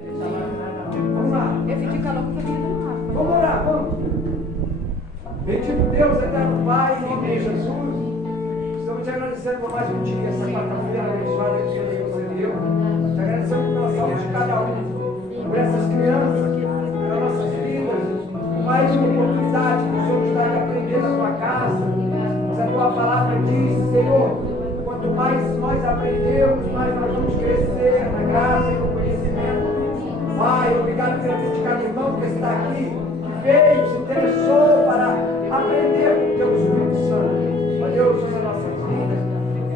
Vamos lá. Eu pedi calor porque eu não lá. Vamos orar, vamos. Bendito Deus, eterno Pai, em nome de Jesus. Estamos te agradecendo por mais um dia, essa quarta-feira abençoada que você deu. Te agradecemos pela saúde de cada um, por essas crianças, pelas nossas vidas, por mais uma oportunidade que o Senhor nos dá de aprender na tua casa. Mas a tua palavra diz, Senhor, quanto mais nós aprendemos, mais nós vamos crescer na graça e no conhecimento. Pai, obrigado pela vida de cada irmão que está aqui, que veio, se interessou para aprender com o teu Espírito Santo. Ó Deus, usa nossas vidas,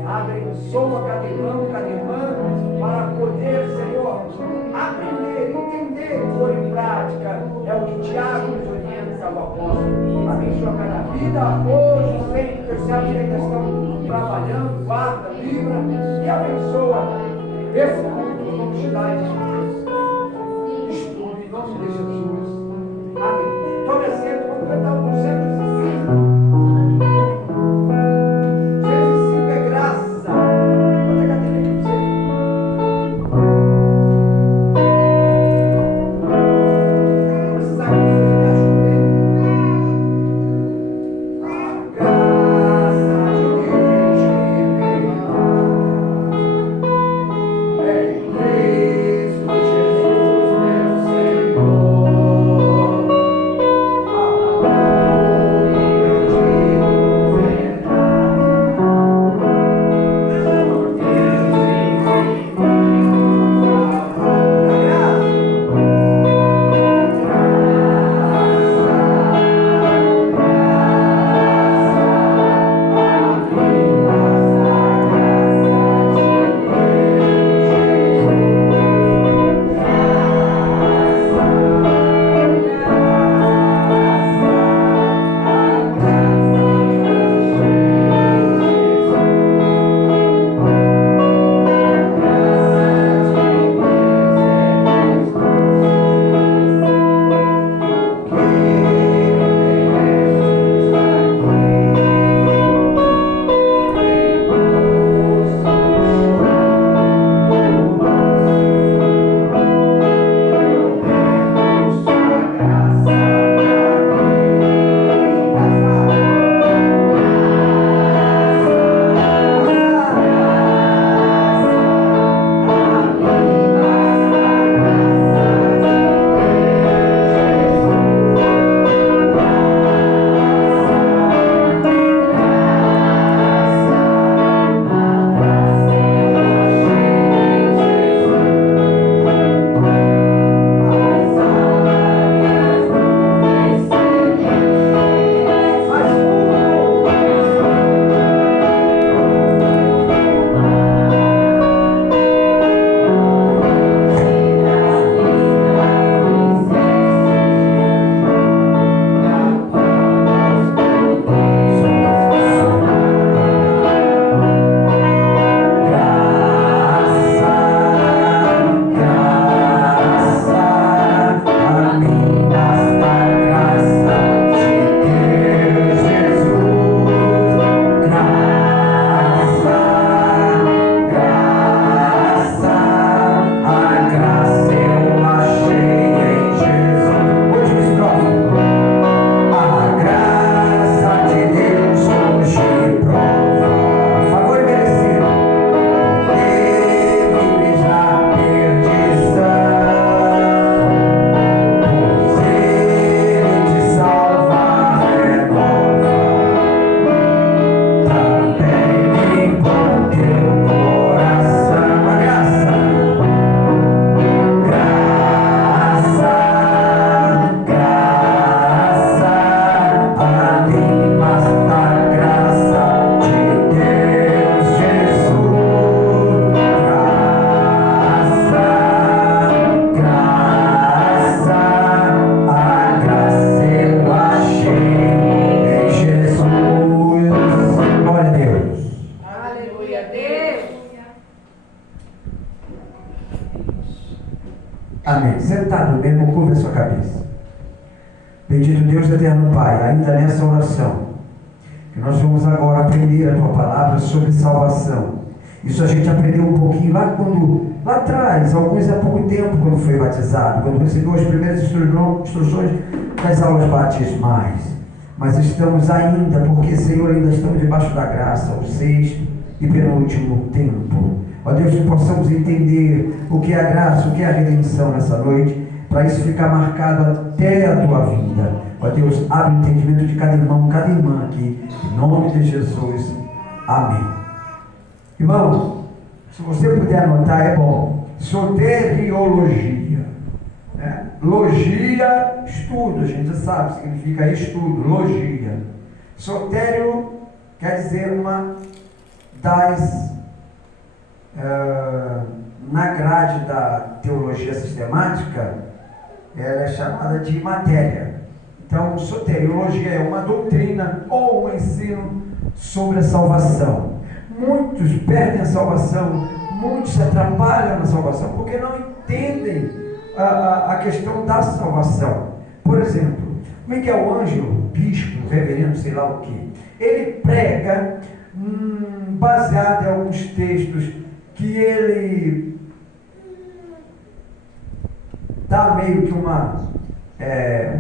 abençoa cada irmão, cada irmã, para poder, Senhor, aprender, entender e pôr em prática. É o que Tiago nos orienta, o apóstolo. Abençoa cada vida, hoje, sempre, que os servos ainda estão trabalhando, guarda, livra e abençoa. Esse culto que vamos te dar, em nome de Jesus. Amém. Tome assento, vamos cantar o 205. 205 é graça. Vou pegar a cadeira aqui para você. Vou precisar que vocês me ajudem. A graça de Deus que veio em Cristo Jesus, meu Senhor. Amém. Sentado mesmo, curva a sua cabeça. Bendito Deus, eterno Pai, ainda nessa oração, que nós vamos agora aprender a Tua palavra sobre salvação. Isso a gente aprendeu um pouquinho lá quando lá atrás, alguns há pouco tempo, quando foi batizado, quando recebeu as primeiras instruções das aulas batismais. Mas estamos ainda, porque Senhor, ainda estamos debaixo da graça, o sexto e penúltimo tempo. Ó Deus, que possamos entender o que é a graça, o que é a redenção nessa noite, para isso ficar marcado até a tua vida. Ó Deus, abre o entendimento de cada irmão, cada irmã aqui, em nome de Jesus. Amém. Irmãos, se você puder anotar, é bom. Soteriologia. Logia, estudo, a gente sabe, significa estudo, logia. Sotério quer dizer uma das, na grade da teologia sistemática, ela é chamada de matéria. Então, soteriologia é uma doutrina ou um ensino sobre a salvação. Muitos perdem a salvação, muitos se atrapalham na salvação, porque não entendem a questão da salvação. Por exemplo, Miguel Ângelo, bispo, reverendo, sei lá o que, ele prega baseado em alguns textos que ele dá meio que um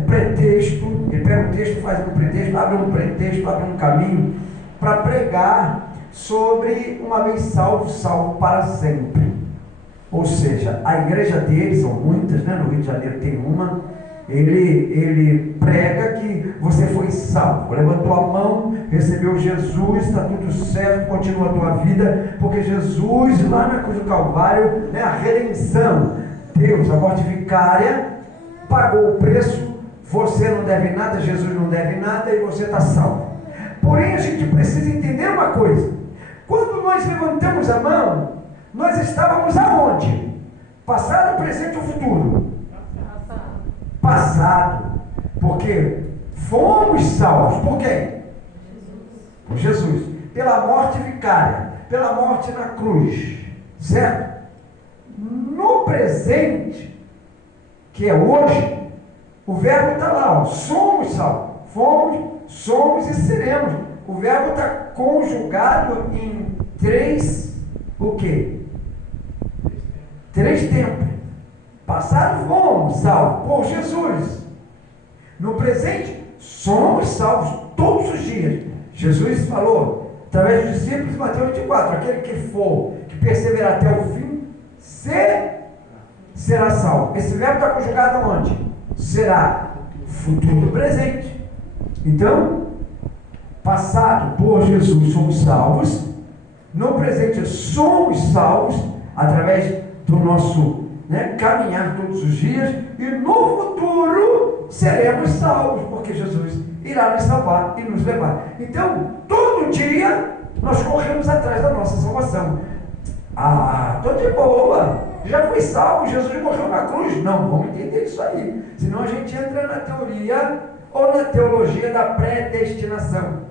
pretexto. Ele pega um texto, faz um pretexto, abre um caminho para pregar sobre uma vez salvo, salvo para sempre. Ou seja, a igreja dele, são muitas, né? No Rio de Janeiro tem uma, ele prega que você foi salvo, levantou a mão, recebeu Jesus, está tudo certo, continua a tua vida, porque Jesus lá na cruz do Calvário, né, a redenção, Deus, a morte vicária, pagou o preço, você não deve nada, Jesus não deve nada e você está salvo. Porém, a gente precisa entender uma coisa: quando nós levantamos a mão, nós estávamos aonde? Passado, presente ou futuro? Passado. Porque fomos salvos. Por quem? Por Jesus. Pela morte vicária. Pela morte na cruz. Certo? No presente, que é hoje, o verbo está lá, ó, somos salvos. Fomos, somos e seremos. O verbo está conjugado em três, o quê? Três tempos. Passado, fomos salvos por Jesus. No presente, somos salvos todos os dias. Jesus falou, através dos discípulos, em Mateus 24, aquele que perseverar até o fim, será salvo. Esse verbo está conjugado onde? Será. Futuro, presente. Então, passado, por Jesus, somos salvos. No presente, somos salvos através do nosso caminhar todos os dias, e no futuro seremos salvos, porque Jesus irá nos salvar e nos levar. Então, todo dia nós corremos atrás da nossa salvação. Estou de boa, já fui salvo, Jesus morreu na cruz. Não, vamos entender isso aí, senão a gente entra na teoria ou na teologia da predestinação.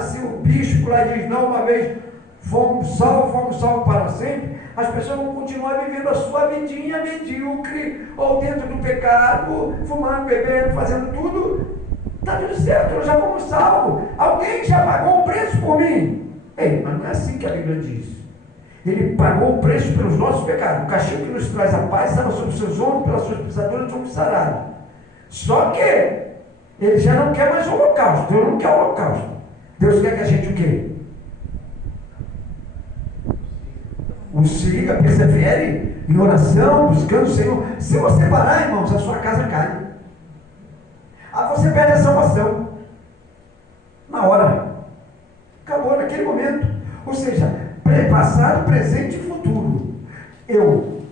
Se o bispo lá diz, não, uma vez fomos salvos para sempre, as pessoas vão continuar vivendo a sua vidinha medíocre, ou dentro do pecado, fumando, bebendo, fazendo tudo. Está tudo certo, nós já fomos salvos. Alguém já pagou o preço por mim? Ei, mas não é assim que a Bíblia diz. Ele pagou o preço pelos nossos pecados. O castigo que nos traz a paz estava sobre os seus ombros, pelas suas pisaduras somos sarados. Só que ele já não quer mais holocausto. Deus não quer holocausto. Deus quer que a gente o quê? O siga, persevere em oração, buscando o Senhor. Se você parar, irmãos, a sua casa cai. Você perde a salvação. Na hora. Acabou naquele momento. Ou seja, passado, presente e futuro. Eu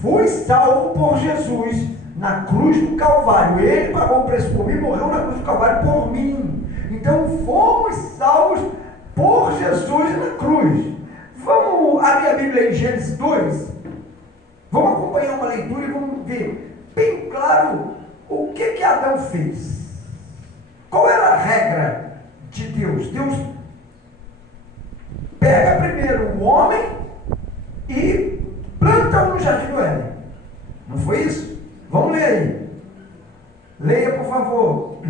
fui salvo por Jesus na cruz do Calvário. Ele pagou o preço por mim, morreu na cruz do Calvário por mim. Então fomos salvos por Jesus na cruz. Vamos abrir a Bíblia em Gênesis 2? Vamos acompanhar uma leitura e vamos ver bem claro o que Adão fez. Qual era a regra de Deus? Deus pega primeiro o homem e planta-o no jardim do Éden. Não foi isso? Vamos ler aí. Leia, por favor.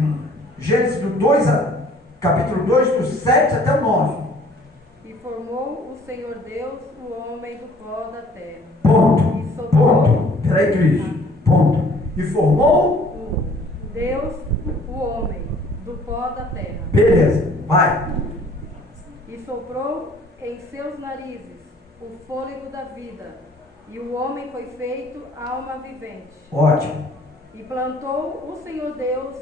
Gênesis do 2, capítulo 2, do 7 até o 9. E formou o Senhor Deus o homem do pó da terra. Ponto. E soprou Ponto. Peraí, Cris. Ponto. E formou. o Deus o homem do pó da terra. Beleza. Vai. E soprou em seus narizes o fôlego da vida, e o homem foi feito alma vivente. Ótimo. E plantou o Senhor Deus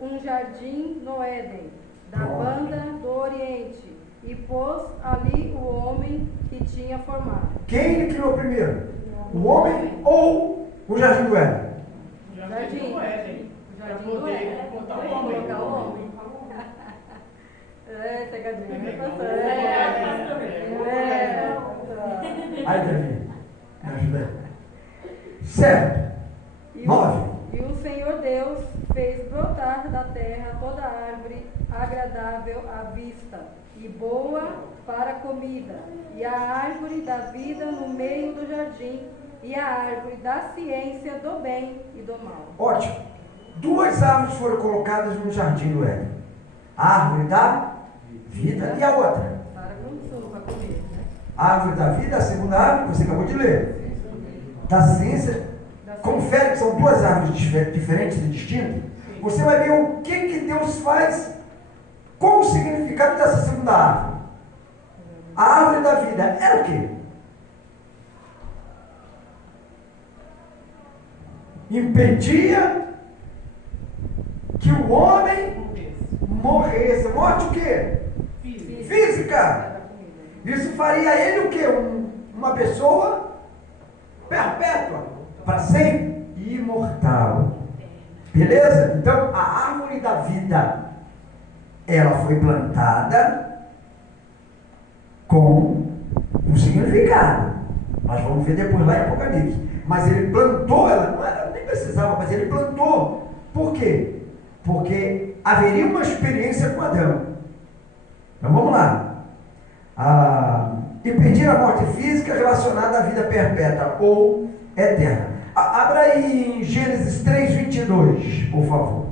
um jardim no Éden, da Pronto. banda do Oriente, e pôs ali o homem que tinha formado. Quem ele criou primeiro? O homem ou o jardim do Éden? Jardim. Não é, gente. O jardim Pra do poder Éden. botar Tem o que homem. colocar o homem. É, pegadinha, né, pastor? Aí, Davi. Me ajuda aí. Certo. 9. E o Senhor Deus fez brotar da terra toda árvore agradável à vista e boa para a comida, e a árvore da vida no meio do jardim, e a árvore da ciência do bem e do mal. Ótimo. Duas árvores foram colocadas no jardim do Éden. A árvore da vida e a outra. Para consumo, para comer, né? A árvore da vida, a segunda árvore, você acabou de ler. Da ciência. Confere que são duas árvores diferentes e distintas. Você vai ver o que Deus faz. Qual o significado dessa segunda árvore? A árvore da vida era o quê? Impedia que o homem morresse. Morte o quê? Física. Isso faria ele o quê? Uma pessoa perpétua, para sempre, imortal. Beleza? Então, a árvore da vida, ela foi plantada com um significado. Nós vamos ver depois lá em Apocalipse. Mas ele plantou, ela não era, nem precisava, mas ele plantou. Por quê? Porque haveria uma experiência com Adão. Então vamos lá. Impedir a morte física relacionada à vida perpétua ou eterna. Abra aí em Gênesis 3:22, por favor.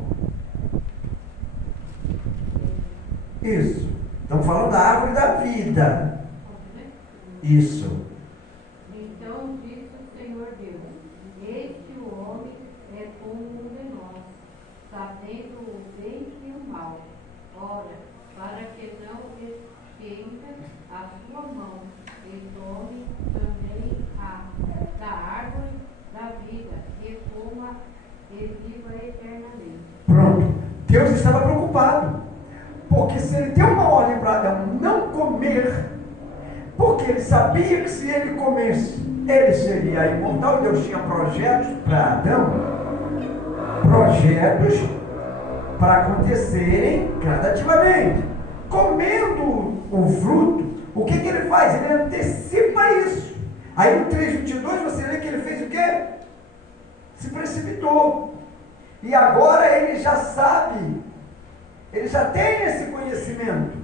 Isso. Estamos falando da árvore da vida. Isso. Então disse o Senhor Deus: Este o homem é como um de nós, sabendo o bem e o mal. Ora, para que não estenda a sua mão e tome também da árvore da vida, e coma e viva eternamente. Pronto. Deus estava preocupado. Porque se ele deu uma ordem para Adão não comer, porque ele sabia que se ele comesse, ele seria imortal. Deus tinha projetos para Adão, projetos para acontecerem gradativamente. Comendo o fruto, o que ele faz? Ele antecipa isso. Aí no 3:22 você lê que ele fez o quê? Se precipitou. E agora ele já sabe, ele já tem esse conhecimento.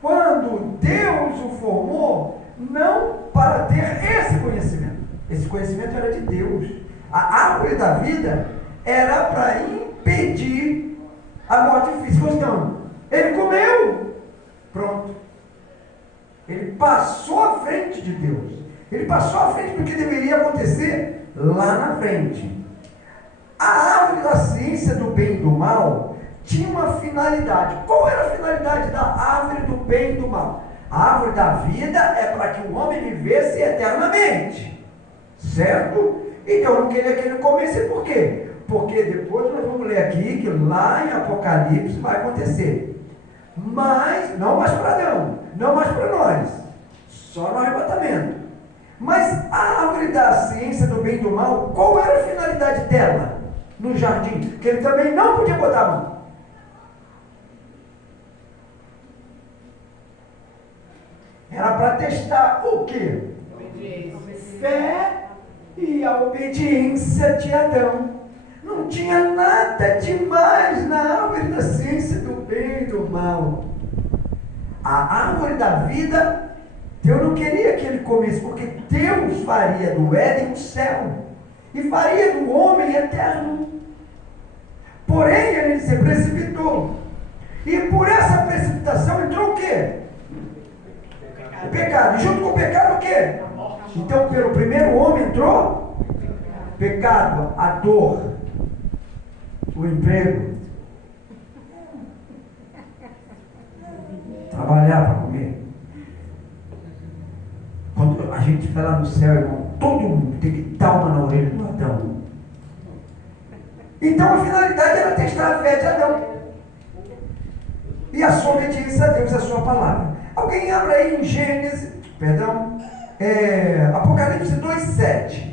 Quando Deus o formou, não para ter esse conhecimento. Esse conhecimento era de Deus. A árvore da vida era para impedir a morte física. Então, ele comeu. Pronto. Ele passou à frente de Deus. Ele passou à frente do que deveria acontecer lá na frente. A árvore da ciência do bem e do mal tinha uma finalidade. Qual era a finalidade da árvore do bem e do mal? A árvore da vida é para que o homem vivesse eternamente. Certo? Então eu não queria que ele comesse, por quê? Porque depois nós vamos ler aqui que lá em Apocalipse vai acontecer. Mas, não mais para Adão, não mais para nós, só no arrebatamento. Mas a árvore da ciência do bem e do mal, qual era a finalidade dela no jardim? Que ele também não podia botar a mão. Era para testar o quê? Fé e a obediência de Adão. Não tinha nada demais na árvore da ciência do bem e do mal. A árvore da vida, Deus não queria que ele comesse, porque Deus faria do Éden o céu e faria do homem eterno. Porém, ele se precipitou. E por essa precipitação entrou o quê? O pecado. E junto com o pecado o quê? Então, pelo primeiro homem entrou pecado, a dor, o emprego, trabalhar para comer. Quando a gente vai lá no céu, irmão, todo mundo tem que dar uma na orelha do Adão. Então a finalidade era testar a fé de Adão e a sua obediência a Deus e a sua palavra. Alguém abre aí em Apocalipse 2,7.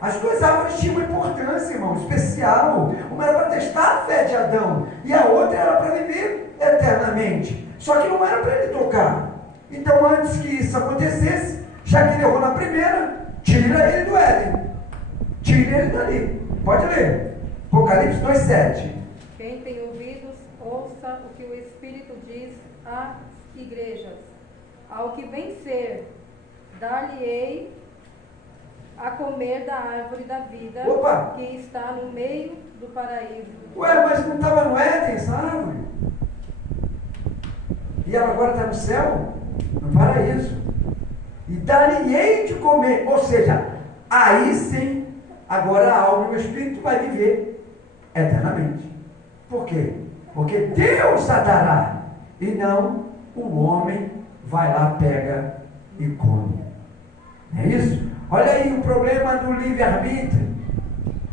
As duas árvores tinham uma importância, irmão, especial. Uma era para testar a fé de Adão e a outra era para viver eternamente. Só que não era para ele tocar. Então, antes que isso acontecesse, já que ele errou na primeira, tira ele do Éden. Tira ele dali. Pode ler. Apocalipse 2,7. Quem tem ouvidos, ouça o que o Espírito diz às igrejas. Ao que vencer, dar-lhe-ei a comer da árvore da vida, Opa! que está no meio do paraíso. Ué, mas não estava no Éden essa árvore? E ela agora está no céu? No paraíso. E dar-lhe-ei de comer. Ou seja, aí sim, agora a alma e o espírito vai viver eternamente. Por quê? Porque Deus a dará. E não o homem vai lá, pega e come. Não é isso? Olha aí o problema do livre-arbítrio.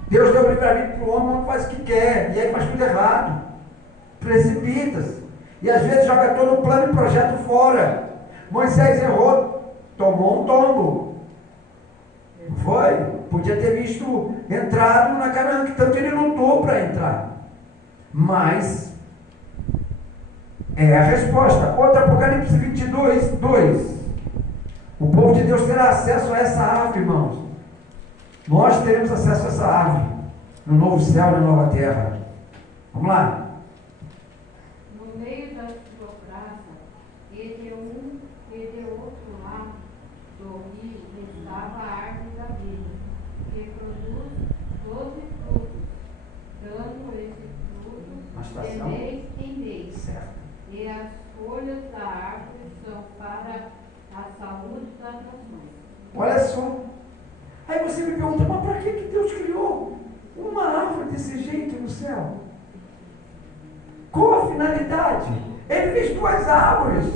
Deus deu o livre-arbítrio para o homem, o homem faz o que quer. E aí faz tudo errado. Precipita-se. E às vezes joga todo o plano e projeto fora. Moisés errou, tomou um tombo. Não foi? Podia ter visto entrado na Canaã, que tanto ele lutou para entrar. Mas é a resposta. Outro Apocalipse 22, 2. O povo de Deus terá acesso a essa árvore, irmãos. Nós teremos acesso a essa árvore no novo céu e na nova terra. Vamos lá. No meio da sua praça, e de um e de outro lado do rio, estava a árvore da vida, que produz 12 frutos, dando esses Uma frutos estação? de mês em mês. Certo. E as folhas da árvore são para a saúde das nações. Olha só. Aí você me pergunta, mas para que Deus criou uma árvore desse jeito no céu? Qual a finalidade? Ele fez duas árvores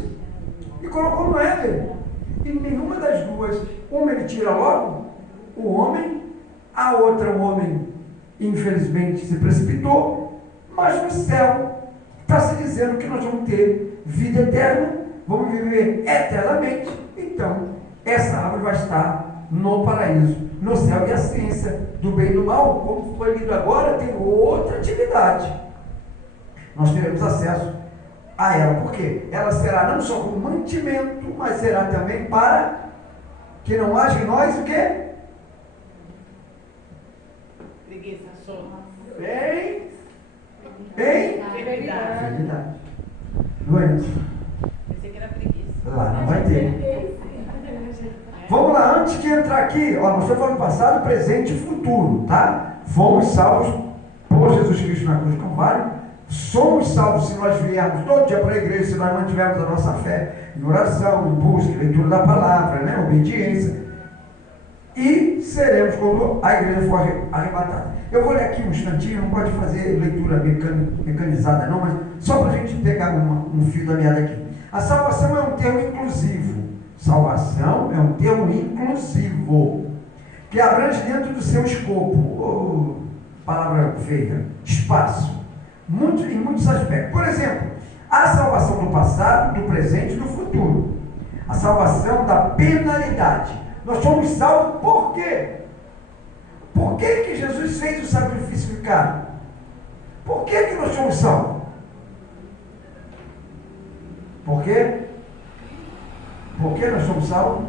e colocou no Éden. E nenhuma das duas, uma ele tira logo, o homem, a outra o homem, infelizmente, se precipitou, mas no céu está se dizendo que nós vamos ter vida eterna, vamos viver eternamente. Então, essa árvore vai estar no paraíso, no céu. E a ciência do bem e do mal, como foi lido agora, tem outra atividade. Nós teremos acesso a ela, porque ela será não só como mantimento, mas será também para que não haja em nós o quê? Preguiça, sono. Enfermidade. Doença. Pensei que era preguiça. Lá não vai ter. Vamos lá, antes de entrar aqui, ó, nós estamos falando passado, presente e futuro, tá? Fomos salvos por Jesus Cristo na cruz do Calvário. Somos salvos se nós viermos todo dia para a igreja, se nós mantivermos a nossa fé em oração, em busca, em leitura da palavra, né? Obediência. E seremos quando a igreja for arrebatada. Eu vou ler aqui um instantinho, não pode fazer leitura mecanizada não, mas só para a gente pegar um fio da meada aqui. A salvação é um termo inclusivo. Salvação é um termo inclusivo, que abrange dentro do seu escopo, palavra feia, espaço, em muitos aspectos. Por exemplo, a salvação do passado, do presente e do futuro. A salvação da penalidade. Nós somos salvos por quê? Por que Jesus fez o sacrifício vicário? Por que nós somos salvos? Por quê? Por que nós somos salvos?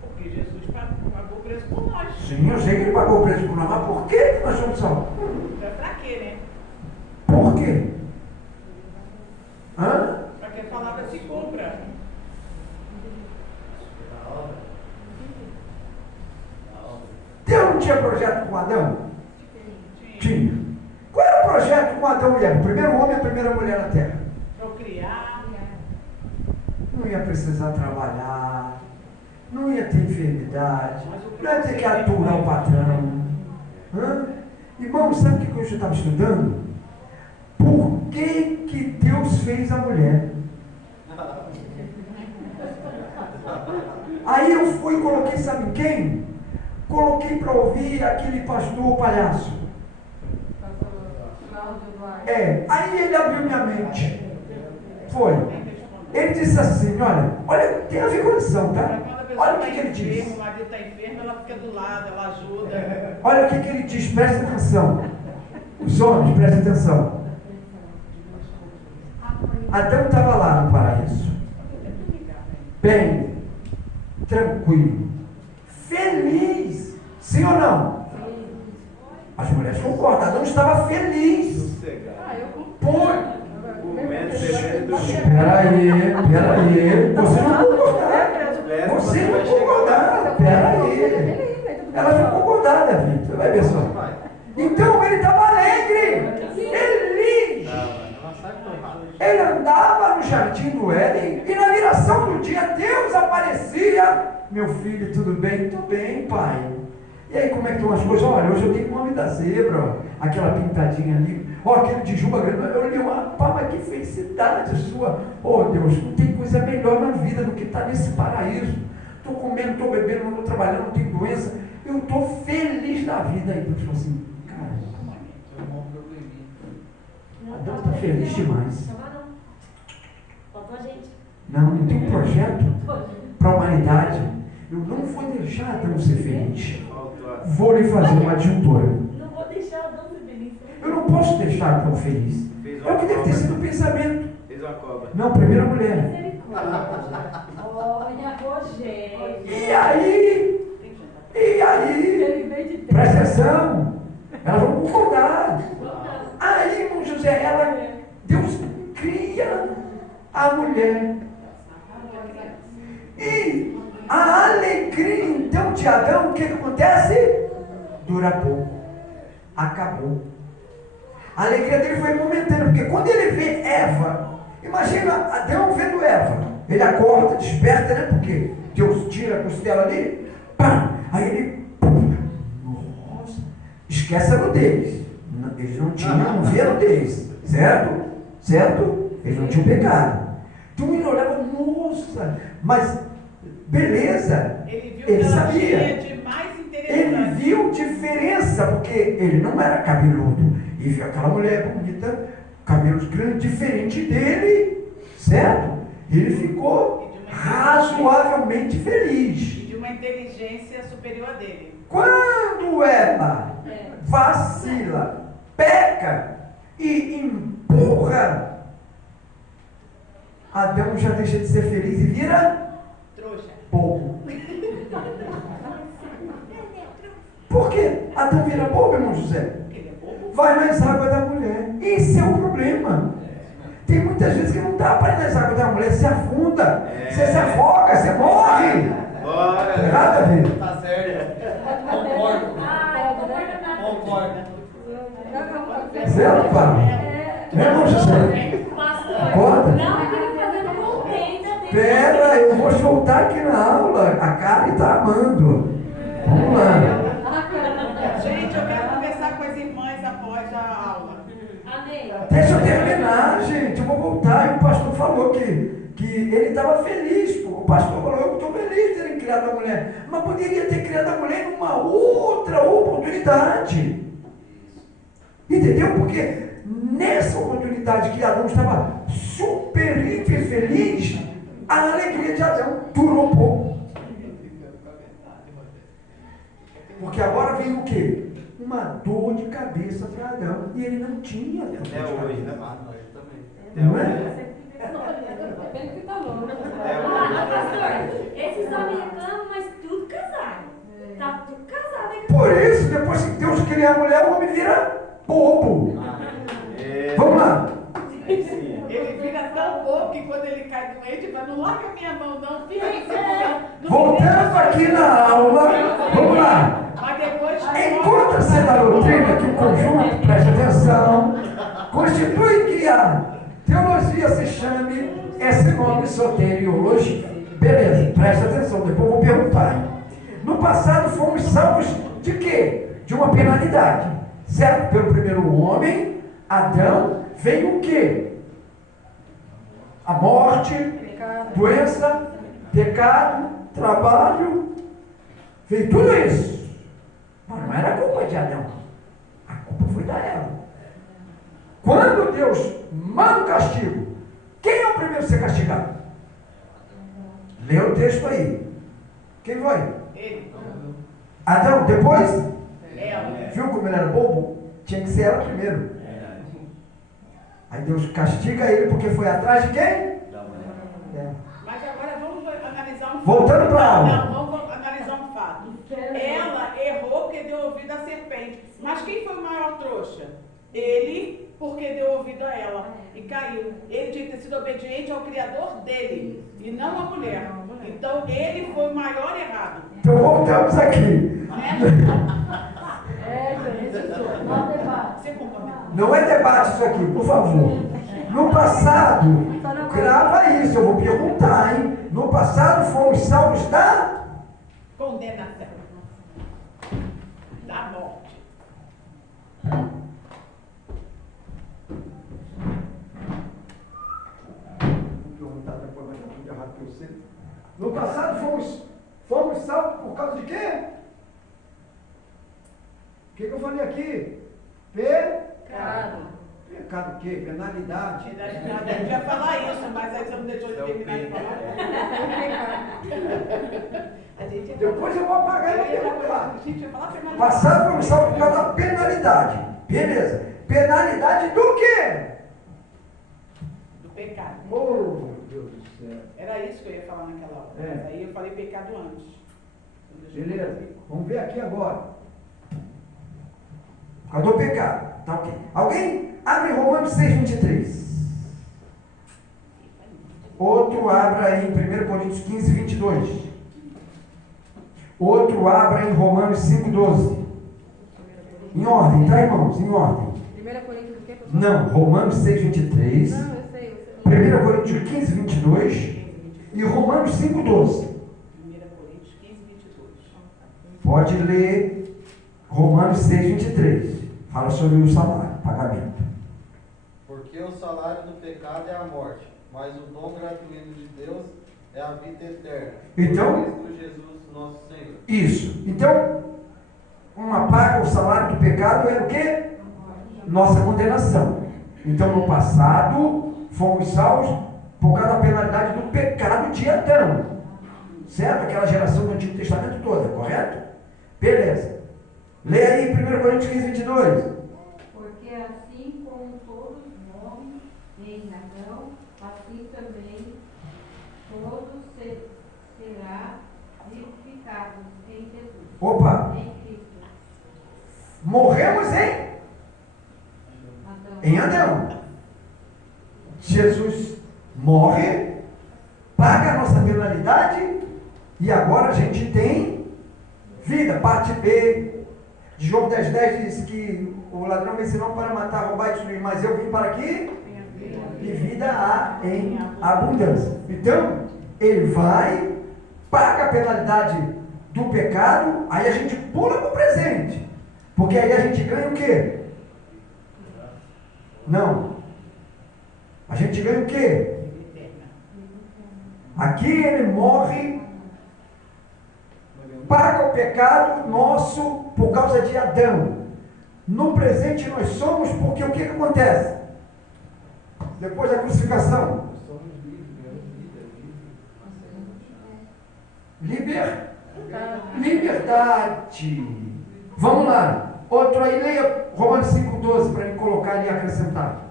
Porque Jesus pagou o preço por nós. Sim, eu sei que ele pagou o preço por nós, mas por que nós somos salvos? Pra quê, né? Por quê? Hã? Para que a palavra se cumpra. Deus não tinha projeto com Adão? Tinha. Qual era o projeto com Adão e Eva? O primeiro homem e a primeira mulher na terra. Procriar. não ia precisar trabalhar, não ia ter enfermidade, não ia ter que aturar o patrão. Irmão, sabe o que eu já estava estudando? Por que Deus fez a mulher? Aí eu fui e coloquei, sabe quem? Coloquei para ouvir aquele pastor palhaço. Aí ele abriu minha mente. Foi. Ele disse assim, olha, tem a ver com condição, tá? Olha o que ele diz. O marido está enfermo, ela fica do lado, ela ajuda. Olha o que ele diz, presta atenção. Os homens, prestem atenção. Adão estava lá no paraíso. Bem, tranquilo, feliz. Sim ou não? As mulheres concordam, Adão estava feliz. Pô, Peraí, você não concordar. Você não concordar, peraí. Elas vão concordar, Davi, você vai ver só. Então ele estava alegre, feliz. Ele andava no jardim do Éden e na viração do dia Deus aparecia. Meu filho, tudo bem? Tudo bem, pai. E aí, como é que estão as coisas? Olha, hoje eu tenho o nome da zebra, ó, aquela pintadinha ali. Ó, aquele de juba grande. Eu li uma palma, que felicidade sua. Oh, Deus, não tem coisa melhor na vida do que estar nesse paraíso. Estou comendo, estou bebendo, não estou trabalhando, não tenho doença. Eu estou feliz da vida. Aí Deus falou assim, cara, Adão está feliz demais. Não tem um projeto para a humanidade. Eu não vou deixar Adão ser feliz. Vou lhe fazer uma adjuntora. Não vou deixar Adão ser feliz. Eu não posso deixar Adão feliz. É o que deve ter sido o pensamento. Fez uma cobra. Não, primeiro a mulher. Olha, Rogério. E aí, presta atenção, elas vão concordar. Aí, irmão José, Deus cria a mulher. E a alegria então de Adão, o que acontece? Dura pouco. Acabou. A alegria dele foi momentânea, porque quando ele vê Eva, imagina Adão vendo Eva, ele acorda, desperta, né? Porque Deus tira a costela ali, pá, aí ele, nossa, esquece a nudez. Eles não tinham, não via nudez, certo? Certo? Eles não tinham pecado. Então ele olhava, nossa, mas beleza, ele sabia. Ele viu diferença, porque ele não era cabeludo. E viu aquela mulher bonita, cabelos grandes, diferente dele, certo? Ele ficou razoavelmente feliz. De uma inteligência superior a dele. Quando ela vacila, peca e empurra, Adão já deixa de ser feliz e vira trouxa. bobo. Por quê? Adão vira bobo, irmão José? Vai nas águas da mulher. Esse é o problema. Tem muitas vezes que não dá para ir nas águas da mulher, se afunda, você se afoga, você morre. Bora. Errado, Davi? Tá certo. Concordo. Certo, pai? Irmão José? Acorda? Não, fica fazendo contenta dele. Pera, eu vou soltar aqui na aula. A Karen está amando. Vamos lá. Gente, eu quero conversar com as irmãs após a aula. Amém. Deixa eu terminar, gente. Eu vou voltar. E o pastor falou que ele estava feliz. O pastor falou, eu estou feliz de terem criado a mulher. Mas poderia ter criado a mulher numa outra oportunidade. Entendeu? Porque nessa oportunidade que Adão estava super, hiper feliz, a alegria de Adão durou pouco. Porque agora vem o quê? Uma dor de cabeça para Adão. E ele não tinha dor de Até hoje, né? cabeça. Não é? Pastor, esses homens reclamam, mas tudo casado. Tá tudo casado aí. Por isso, depois que Deus cria a mulher, o homem vira bobo. Vamos lá. Ele vira tão bobo que quando ele cai doente, ele fala, não larga minha mão não, fica em cima não. Voltando aqui na aula, vamos lá. Mas depois... Encontra-se na doutrina que o conjunto, preste atenção, constitui que a teologia se chame esse nome soteriologia. No passado fomos salvos de quê? De uma penalidade. Certo? Pelo primeiro homem, Adão, veio o quê? A morte, doença, pecado, trabalho, veio tudo isso. Mas não era culpa de Adão. A culpa foi da Eva. Quando Deus manda o castigo, quem é o primeiro a ser castigado? Lê o texto aí. Quem foi? Ele. Adão, depois? Ela. Viu como ele era bobo? Tinha que ser ela primeiro. Aí Deus castiga ele porque foi atrás de quem? É. Mas agora vamos analisar um fato. Voltando para a aula. Não, vamos analisar um fato. Ela errou porque deu ouvido à serpente. Mas quem foi o maior trouxa? Ele, porque deu ouvido a ela e caiu. Ele tinha que ter sido obediente ao Criador dele e não à mulher. Então ele foi o maior errado. Então voltamos aqui. Não debate. Você concorda? Não é debate isso aqui, por favor. No passado, grava isso, eu vou perguntar, hein? No passado fomos salvos da Condenação. Da morte. Vou perguntar depois, mas tá tudo errado que eu sei. No passado fomos salvos por causa de quê? O que eu falei aqui? Pecado. Pecado o quê? Penalidade. A gente ia falar isso, mas aí você não deixou de terminar de falar. A gente ia falar. Depois eu vou apagar e vou perguntar. A gente ia falar penalidade. passado fomos salvos por causa da penalidade. Beleza. Penalidade do quê? Do pecado. Oh, meu Deus do céu. Era isso que eu ia falar naquela hora. É. Mas aí eu falei pecado antes. Beleza. Vamos ver aqui agora. Por causa do pecado. Tá ok. Alguém abre Romanos 6,23. Outro abra aí em 1 Coríntios 15, 22. Outro abra em Romanos 5,12. Em ordem, tá, irmãos? Em ordem. 1 Coríntios do quê, pastor? Não, Romanos 6,23. Não, eu sei. 1 Coríntios 15, 22. E Romanos 5,12. 1 Coríntios 15, 22. Pode ler Romanos 6,23. Fala sobre o salário, pagamento. Porque o salário do pecado é a morte, mas o dom gratuito de Deus é a vida eterna. Então- Por Cristo Jesus, nosso Senhor. Isso. Então, uma paga, o salário do pecado era o quê? Nossa condenação. Então, no passado, fomos salvos por causa da penalidade do pecado de Adão. Certo? Aquela geração do Antigo Testamento toda, correto? Beleza. Lê aí 1 Coríntios 15, 22. Porque assim como todos morrem em Adão, assim também todos será vivificados em Jesus. Opa! Em Cristo. Morremos em Adão. Jesus morre, paga a nossa penalidade e agora a gente tem vida. Parte B de João 10,10 diz que o ladrão veio senão para matar, roubar e destruir, mas eu vim para aqui e vida há em abundância. Então, ele vai, paga a penalidade do pecado, aí a gente pula para o presente. Porque aí a gente ganha o quê? Não. A gente ganha o quê? Aqui ele morre, paga o pecado nosso por causa de Adão. No presente nós somos porque o que acontece? Depois da crucificação. Liberdade. Vamos lá. Outro aí, leia Romanos 5,12 para ele colocar e acrescentar.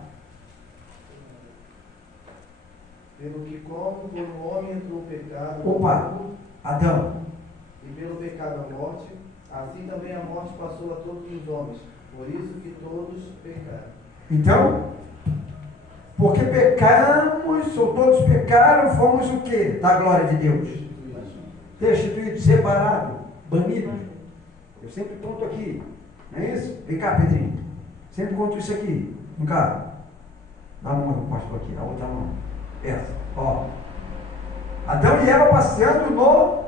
Pelo que como por um homem entrou o pecado, Opa, Adão. e pelo pecado a morte, assim também a morte passou a todos os homens, por isso que todos pecaram. Então, porque pecamos, ou todos pecaram, fomos o quê? Da glória de Deus. Destituídos, separados, banidos. Eu sempre conto aqui, não é isso? Vem cá, Pedrinho. Sempre conto isso aqui. Vem cá. Dá a mão do pastor aqui, a outra mão. Essa, ó. Adão e Eva passeando no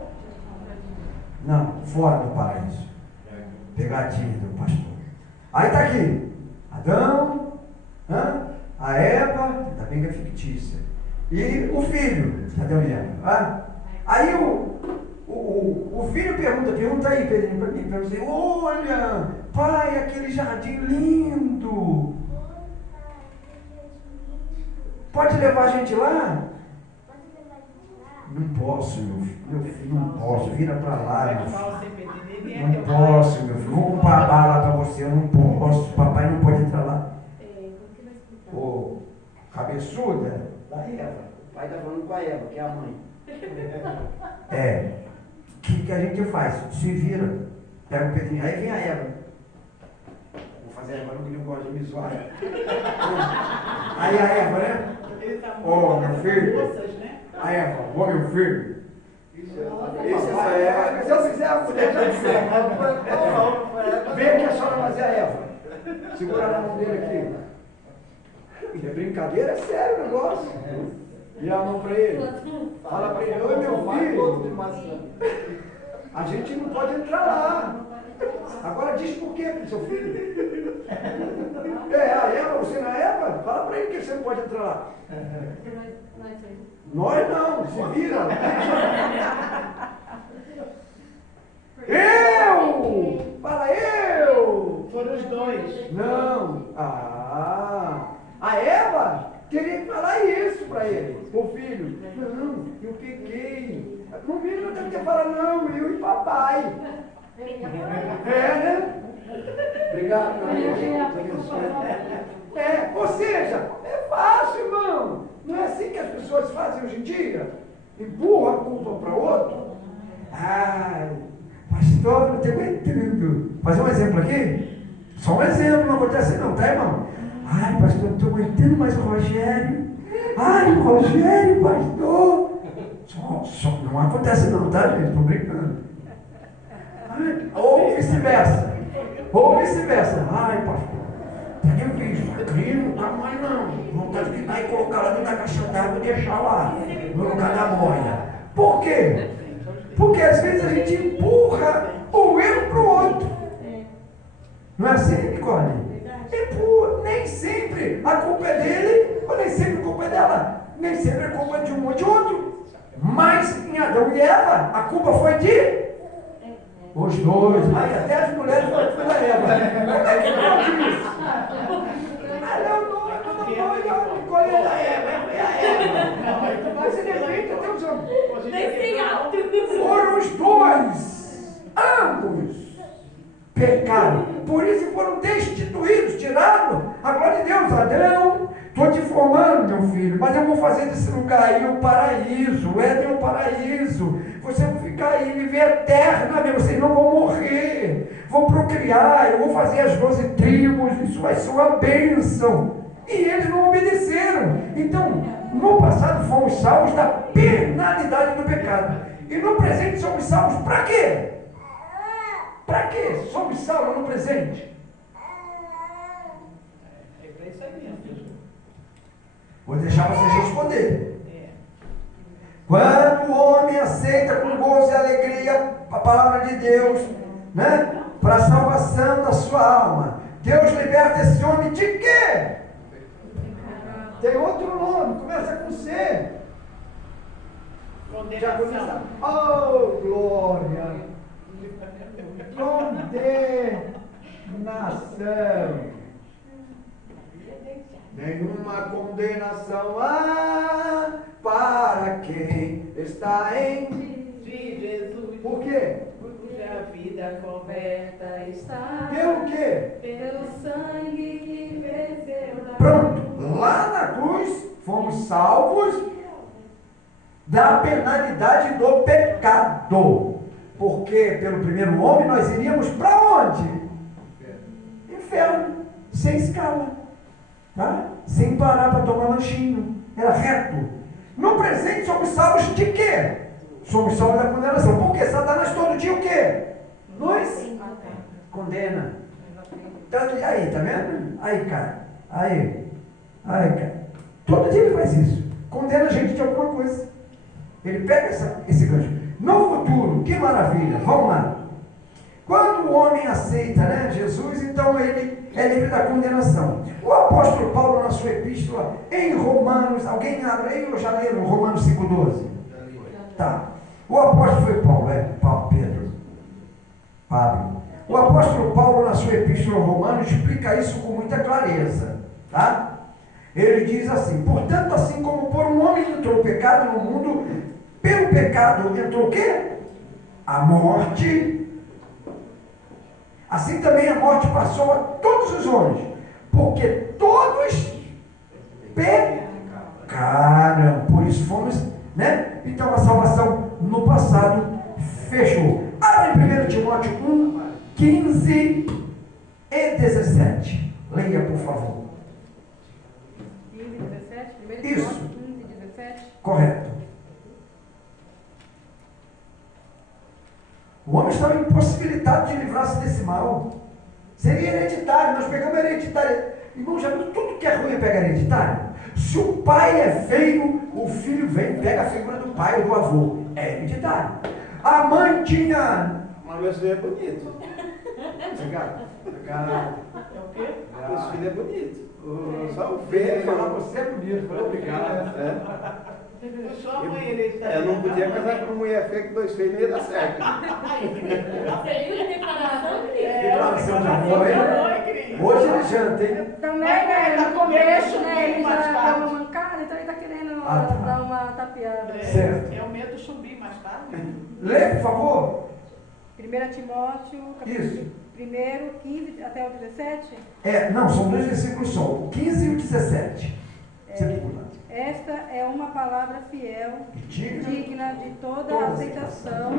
Não, fora do paraíso. Pegadinha do pastor. Aí está aqui. Adão, a Eva, ainda bem que é fictícia. E o filho, Adão e Eva. Aí o filho pergunta aí, Pedrinho, para mim, pergunta assim, olha, pai, aquele jardim lindo. Pode levar a gente lá? Não posso, meu filho, não posso, vira para lá, meu filho. Não posso, meu filho, vou comprar bala para você, eu não posso, papai não pode entrar lá. Ô, cabeçuda da Eva, o pai está falando com a Eva, que é a mãe. O que a gente faz? Se vira, pega o Pedrinho, aí vem a Eva. Vou fazer a Eva, não que não gosta de me zoar. Aí a Eva, né? Ô, meu filho. A Eva, ô meu filho. Esse é Eva. Se eu fizer a mulher, já disser. Vem aqui a senhora fazer a Eva. Segura na mão dele aqui. É brincadeira, é sério o negócio. E a mão para ele. Fala para ele, oi meu filho. A gente não pode entrar lá. Agora diz por quê pro seu filho. A Eva, você não é Eva? Fala para ele que você não pode entrar lá. Nós não, se vira. Eu! Fala eu! Foram os dois. Não. A Eva teria que falar isso para ele, o filho. Não, eu peguei. O filho não tem que falar, não, eu e papai. Né? Obrigado, meu Deus. Ou seja, é fácil, irmão. Não é assim que as pessoas fazem hoje em dia? Empurra a culpa para outro. Ai, pastor, não estou aguentando. Fazer um exemplo aqui? Só um exemplo, não acontece não, tá, irmão? Ai, pastor, não estou aguentando mais o Rogério. Ai, o Rogério, pastor. Só não acontece não, tá, gente? Estou brincando. Ai, ou vice-versa. Ai, pastor. Tenho visto, aqui não está mais não. Vontade de dar e colocar lá dentro da caixa d'água e deixar lá, no lugar da boia. Por quê? Porque às vezes a gente empurra o erro para o outro. Não é assim, Nicole? Empurra. Nem sempre a culpa é dele, ou nem sempre a culpa é dela. Nem sempre a culpa é de um ou de outro. Mas em Adão e Eva, a culpa foi de os dois. Aí até as mulheres foram da Eva. Como é que pode isso? Não colhe da Eva, foi a Eva. Mas você defende até os homens. Nem sem alto. Foram os dois, ambos pecaram. Por isso foram destituídos, tirados a glória de Deus. Adão, estou te formando, meu filho, mas eu vou fazer desse lugar aí o paraíso. O Éden é o paraíso. Vocês vão ficar aí, viver eternamente, vocês não vão morrer. Vão procriar, eu vou fazer as 12 tribos, isso vai ser uma bênção. E eles não obedeceram. Então, no passado fomos salvos da penalidade do pecado. E no presente somos salvos para quê? Para quê? Somos salvos no presente. É para isso aí mesmo. Vou deixar vocês responder. Quando o homem aceita com gozo e alegria a palavra de Deus, né? Para a salvação da sua alma, Deus liberta esse homem de quê? Tem outro nome, começa com C. Já começa. Oh, glória! Condenação. Nenhuma condenação há para quem está em De Jesus. Por quê? Cuja vida coberta está. Pelo quê? Pelo sangue que venceu na Pronto. Lá na cruz fomos salvos da penalidade do pecado. Porque pelo primeiro homem nós iríamos para onde? Inferno. Sem escala. Tá? Sem parar para tomar lanchinho. Era reto. No presente somos salvos de quê? Somos salvos da condenação. Porque Satanás todo dia o quê? Nos condena. Então, aí, tá vendo? Aí, cara. Aí, cara. Todo dia ele faz isso. Condena a gente de alguma coisa. Ele pega esse gancho. No futuro, que maravilha, vamos lá. Quando o homem aceita, né, Jesus, então ele é livre da condenação. O apóstolo Paulo, na sua epístola, em Romanos, alguém abre aí ou já leram Romanos 5,12? Tá. O apóstolo foi Paulo, Pedro. Pablo. O apóstolo Paulo, na sua epístola aos Romanos, explica isso com muita clareza, tá? Ele diz assim: portanto, assim como por um homem entrou o pecado no mundo, pelo pecado entrou o quê? A morte. Assim também a morte passou a todos os homens, porque todos pecaram. Por isso fomos, né? Então a salvação no passado fechou. Abre em 1 Timóteo 1, 15 e 17. Leia, por favor. 15 e 17? 1 Isso. Timóteo 15 e 17? Correto. O homem estava impossibilitado de livrar-se desse mal. Seria hereditário. Nós pegamos hereditário. Irmão, já viu tudo que é ruim é pegar hereditário? Se o pai é feio, o filho vem e pega a figura do pai ou do avô. É hereditário. A mãe tinha... Mas meu filho é bonito. Obrigado. É o quê? Meu filho é bonito. Só o feio falar você é bonito. Falei, obrigado. Puxou a mãe hereditária. Eu não podia casar com uma mulher feia que 2 feios não ia dar certo. Seria declaração, Declaração de amor, hein? Hoje ele janta, hein? Também, Vai, no tá começo, comendo né, ele chumbinho mais já deu tarde. uma mancada, então ele está querendo Ah, tá. dar uma tapeada. Certo. É o medo do chumbinho mais tarde. Lê, por favor. 1 Timóteo, Isso. 1, 15 até o 17. Não, são 2 versículos só, o 15 e o 17. Você pula. Esta é uma palavra fiel, digna de toda aceitação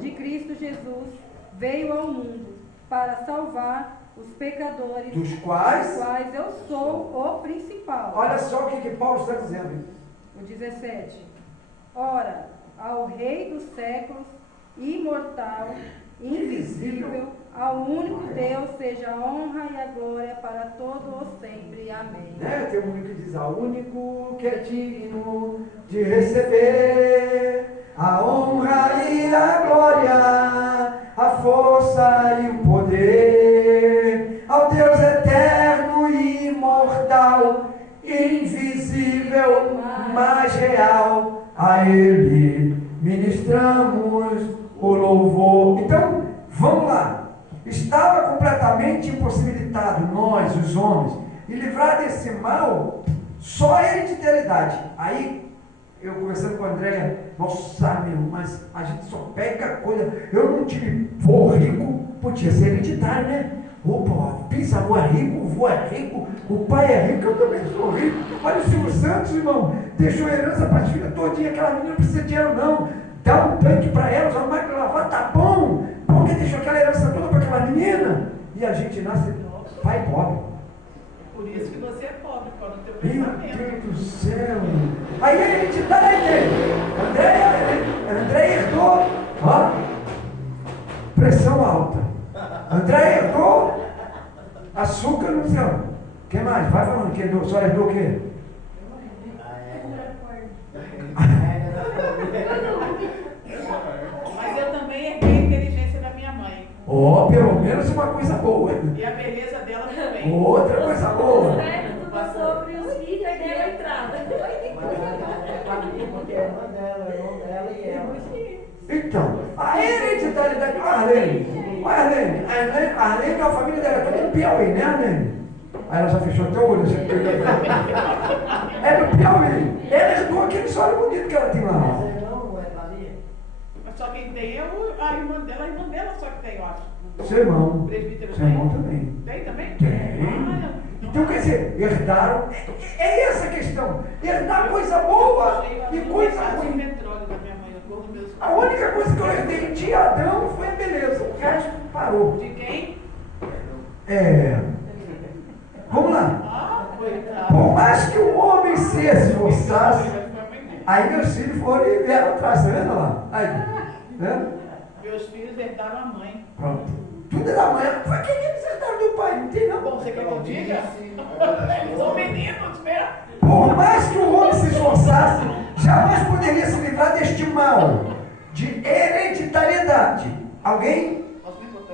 de Cristo Jesus, veio ao mundo para salvar os pecadores, Dos quais? eu sou o principal. Olha só o que Paulo está dizendo. O 17. Ora, ao Rei dos séculos, imortal, invisível, ao único Deus, seja a honra e a glória para todo o sempre. Amém. Tem um que diz: ao único que é digno de receber a honra e a glória, a força e o poder, ao Deus eterno e imortal, invisível, mas real, a Ele ministramos o louvor. Então, vamos lá. Estava completamente impossibilitado, nós, os homens, e livrar desse mal só a hereditariedade. Aí, eu conversando com a Andréia, nossa, meu, mas a gente só pega coisa. Eu não tive vô rico, podia ser hereditário, né? Opa, bisavô é rico, o vô é rico, o pai é rico, eu também sou rico. Olha o Silvio Santos, irmão, deixou herança para as filhas todinha, aquela menina não precisa de dinheiro não. Dá um tanque para elas, uma máquina de lavar, tá bom. Porque deixou aquela herança toda para aquela menina. E a gente nasce pai pobre. Por isso que você é pobre, quando o teu Meu pensamento. Deus do céu. Aí a gente dá aí dele. André herdou, ó, pressão alta. André herdou açúcar no céu. O que mais? Vai falando, que herdou, só herdou o quê? Mas eu também herdei a inteligência da minha mãe. Pelo menos uma coisa boa. E a beleza dela também. Outra coisa boa. Tudo passou sobre os filhos e deu a entrada. Porque é irmã dela e ela. Então, a hereditariedade. Arlene, a família dela é toda no Piauí, né, Arlene? Aí ela já fechou até o olho. É no Piauí. Ela herdou aquele sonho bonito que ela tem lá. Mas só quem tem é a irmã dela só que tem, eu acho. Seu irmão. Presbítero Seu irmão também. Tem também? Tem. Então, quer dizer, herdaram. É essa a questão. Herdar coisa boa e coisa ruim. Petróleo da minha mãe, eu corro meus. A única coisa que eu herdei de Adão foi a beleza. O resto parou. De quem? Vamos lá. Ah, coitado. Por mais que o homem se esforçasse, aí meus filhos foram e vieram atrás, tá vendo lá? Aí, né? Meus filhos herdaram a mãe. Pronto. Tudo é da mãe. Foi quem eles herdaram do pai, não tem não. Bom, você quer que eu diga? Eles são meninos, né? Por mais que o homem se esforçasse, jamais poderia se livrar deste mal. de hereditariedade. Alguém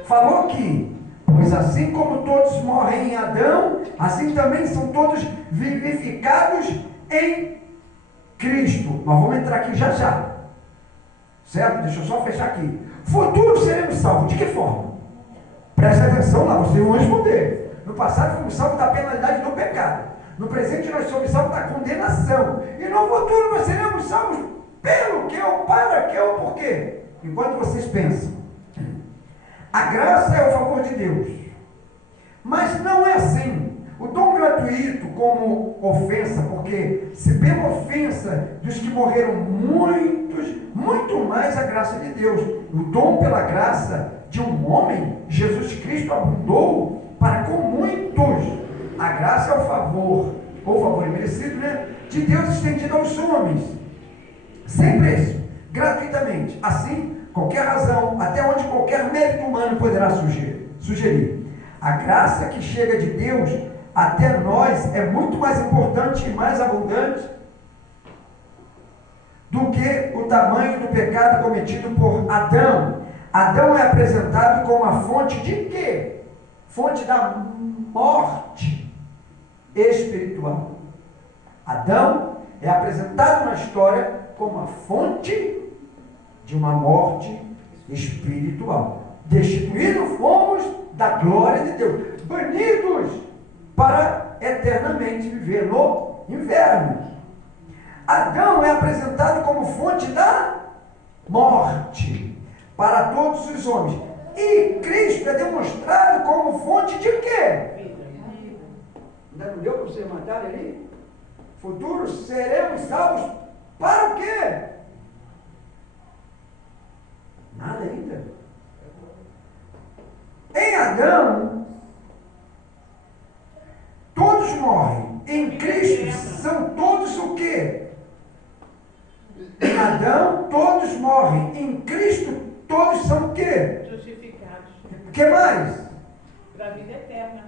falou que, pois assim como todos morrem em Adão, assim também são todos vivificados em Cristo. Nós vamos entrar aqui já já. Certo? Deixa eu só fechar aqui. Futuro seremos salvos. De que forma? Preste atenção lá, vocês vão responder. No passado fomos salvos da penalidade do pecado. No presente nós somos salvos da condenação. E no futuro nós seremos salvos pelo que ou para que ou por quê? Enquanto vocês pensam. A graça é o favor de Deus. Mas não é assim. O dom gratuito como ofensa, porque se pela ofensa dos que morreram muitos, muito mais a graça de Deus. O dom pela graça de um homem, Jesus Cristo, abundou para com muitos. A graça é o favor, ou favor imerecido, né? De Deus estendido aos homens, sem preço, gratuitamente. Assim, qualquer razão, até onde qualquer mérito humano poderá sugerir. A graça que chega de Deus até nós é muito mais importante e mais abundante do que o tamanho do pecado cometido por Adão. Adão é apresentado como a fonte de quê? Fonte da morte espiritual. Adão é apresentado na história como a fonte de uma morte espiritual. Destituídos fomos da glória de Deus, banidos para eternamente viver no inferno. Adão é apresentado como fonte da morte para todos os homens. E Cristo é demonstrado como fonte de quê? Ainda não deu para vocês matarem ali? Futuro seremos salvos para o quê? Nada ainda. Em Adão, todos morrem. Em Cristo são todos o quê? Em Adão, todos morrem. Em Cristo, todos são o quê? Justificados. O que mais? Para a vida eterna.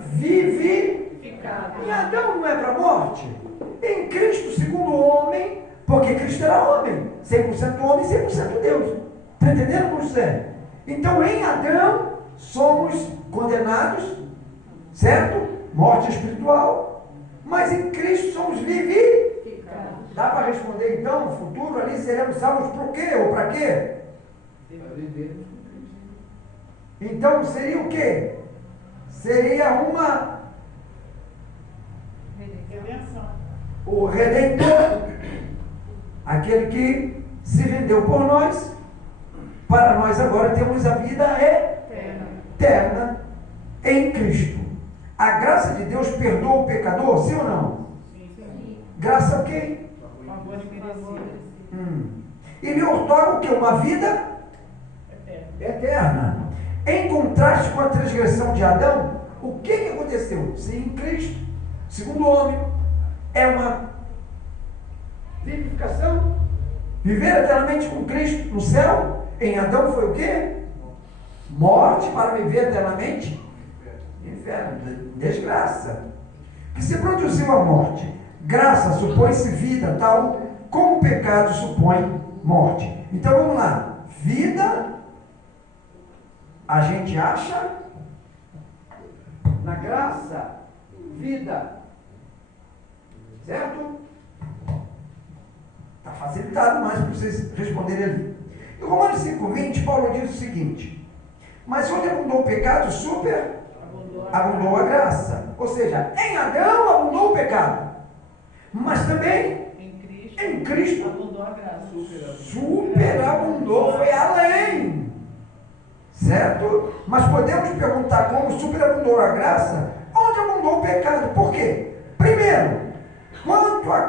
Vivificado. Em Adão não é para a morte? Em Cristo, segundo o homem, porque Cristo era homem. 100% homem e 100% Deus. Está entendendo como isso é? Então, em Adão, somos condenados, certo? Morte espiritual. Mas em Cristo somos vivificados. Dá para responder então, no futuro ali seremos salvos por quê ou para quê? Então seria o quê? Seria uma... Redenção. O Redentor, aquele que se rendeu por nós, para nós agora temos a vida eterna em Cristo. A graça de Deus perdoa o pecador, sim ou não? Sim. Graça a quem? Favor merecido. E lhe outorga o quê? Uma vida eterna. Em contraste com a transgressão de Adão, o que aconteceu? Se em Cristo, segundo o homem, é uma vivificação, viver eternamente com Cristo no céu. Em Adão foi o quê? Morte para viver eternamente? Inferno, desgraça. Que se produziu a morte. Graça supõe-se vida, tal como o pecado supõe morte. Então vamos lá. Vida, a gente acha na graça, vida. Certo? Está facilitado mais para vocês responderem ali. Em Romanos 5,20, Paulo diz o seguinte: mas onde abundou o pecado, abundou a graça. Ou seja, em Adão abundou o pecado, mas também em Cristo abundou a graça. superabundou, foi além. Certo? Mas podemos perguntar como superabundou a graça, onde abundou o pecado. Por quê? Primeiro, quanto a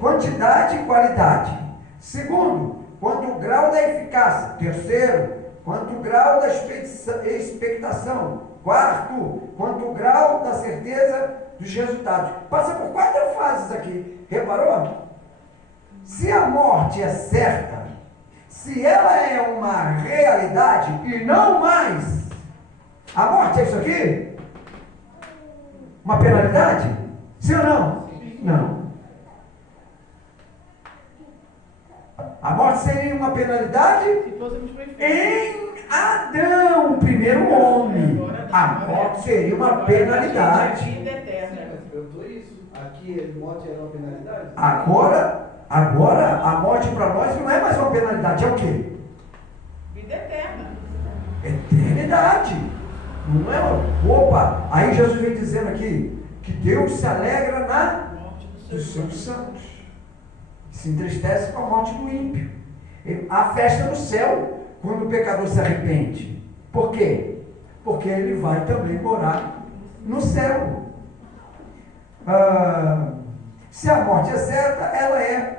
quantidade e qualidade. Segundo, quanto o grau da eficácia. Terceiro, quanto o grau da expectação. Quarto, quanto o grau da certeza dos resultados. Passa por 4 fases aqui. Reparou? Se a morte é certa, se ela é uma realidade e não mais, a morte é isso aqui? Uma penalidade? Sim ou não? Não. A morte seria uma penalidade Se fôssemos pro inferno. em Adão, o primeiro homem. A morte seria uma penalidade. Vida eterna. Mas perguntou isso. Aqui, morte era uma penalidade? Agora a morte para nós não é mais uma penalidade, é o quê? Vida eterna. Eternidade. Não é? Opa, aí Jesus vem dizendo aqui que Deus se alegra na Morte dos seus santos. Se entristece com a morte do ímpio. Há festa no céu quando o pecador se arrepende. Por quê? Porque ele vai também morar no céu. Se a morte é certa,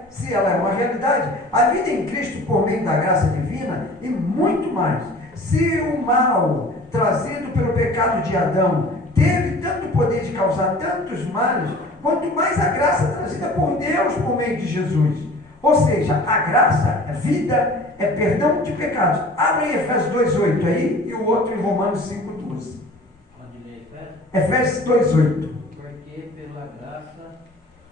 se ela é uma realidade, a vida em Cristo por meio da graça divina e muito mais. Se o mal trazido pelo pecado de Adão teve tanto poder de causar tantos males, quanto mais a graça trazida por Deus por meio de Jesus. Ou seja, a graça, a vida, é perdão de pecados. Abre aí Efésios 2,8 aí, e o outro em Romanos 5,12. Onde lê Efésios Efésios? 2,8. Porque pela graça